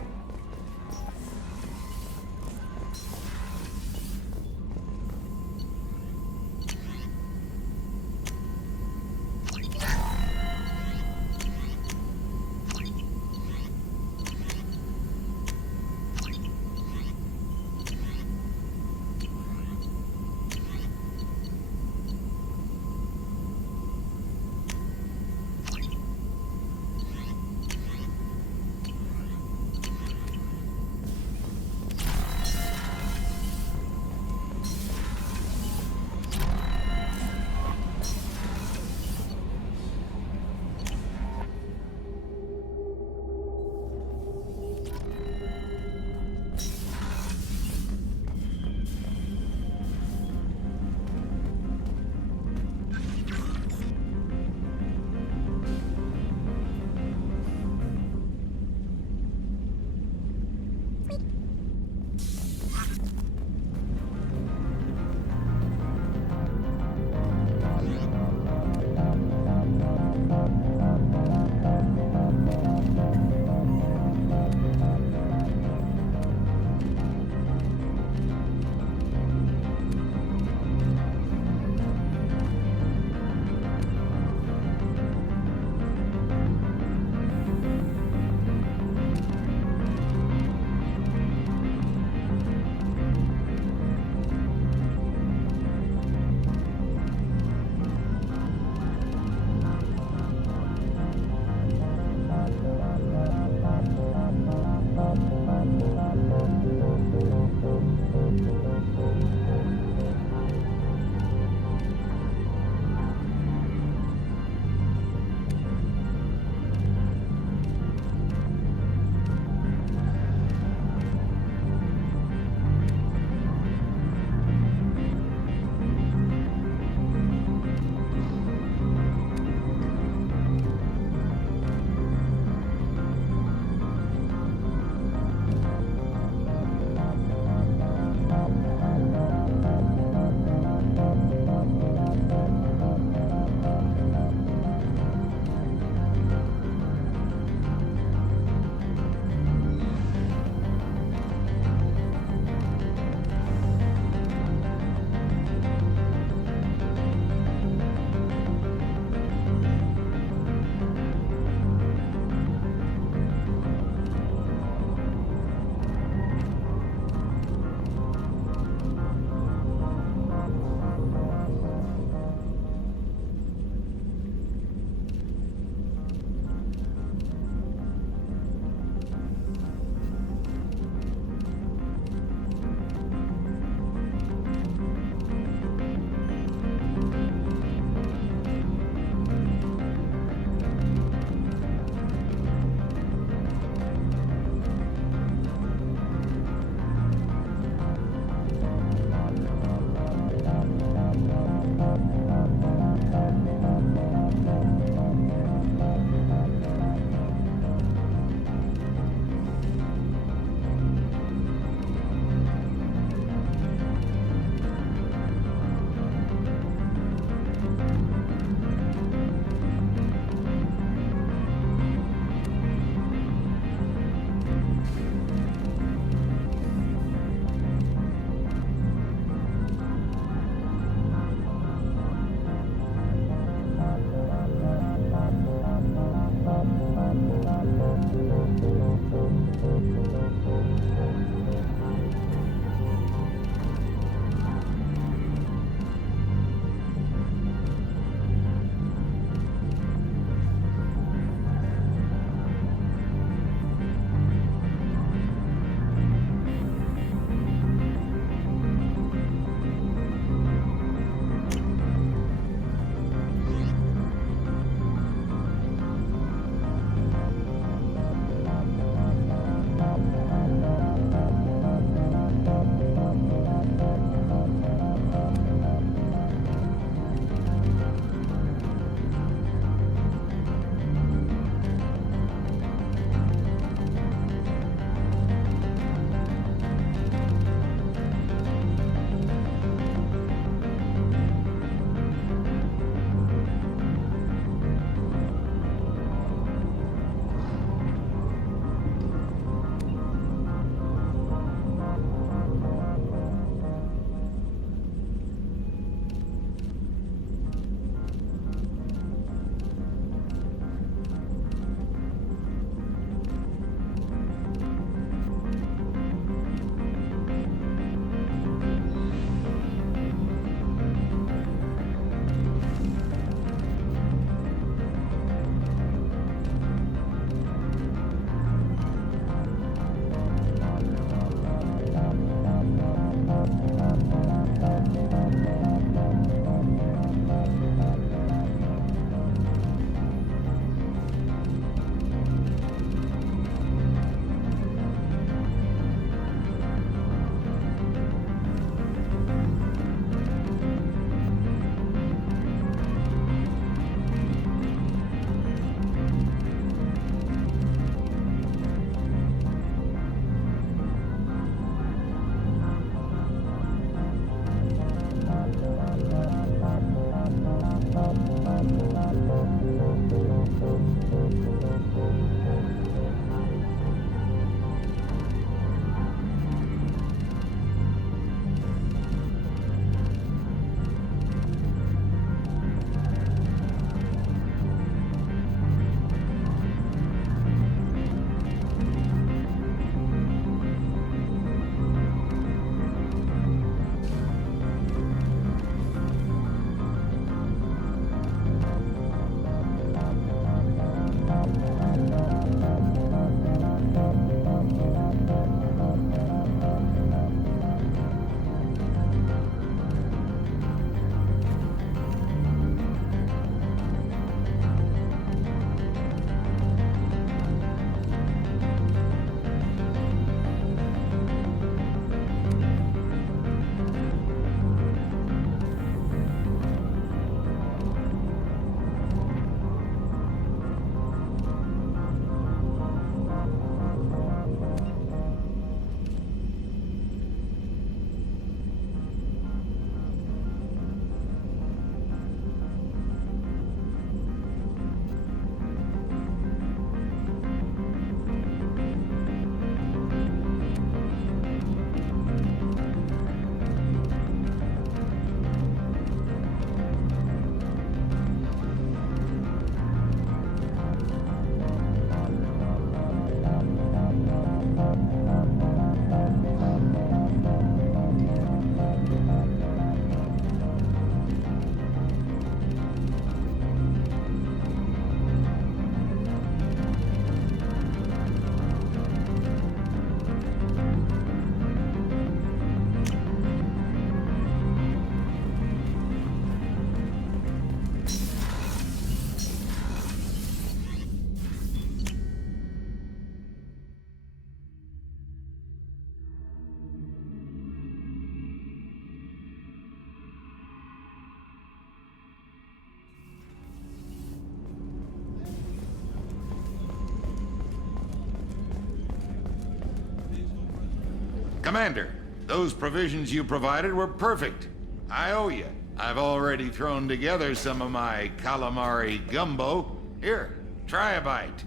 Commander, those provisions you provided were perfect. I owe you. I've already thrown together some of my calamari gumbo. Here, try a bite.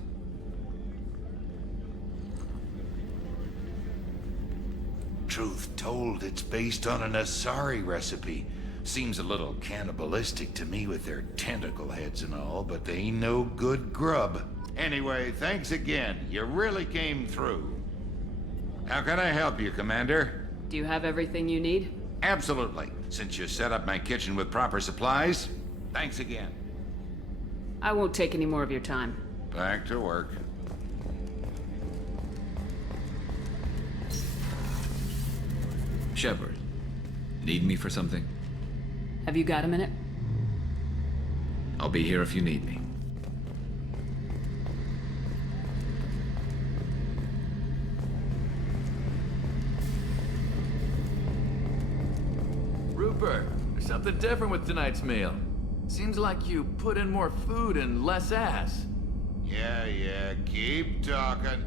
Truth told, it's based on an Asari recipe. Seems a little cannibalistic to me with their tentacle heads and all, but they ain't no good grub. Anyway, thanks again. You really came through. How can I help you, Commander? Do you have everything you need? Absolutely. Since you set up my kitchen with proper supplies, thanks again. I won't take any more of your time. Back to work. Shepard, need me for something? Have you got a minute? I'll be here if you need me. Rupert, there's something different with tonight's meal. Seems like you put in more food and less ass. Yeah, keep talking.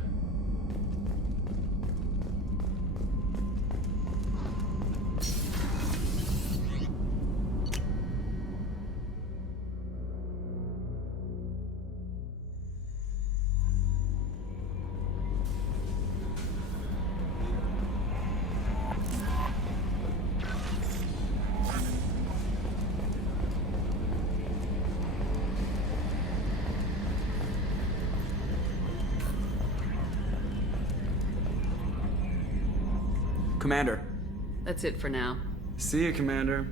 Commander. That's it for now. See you, Commander.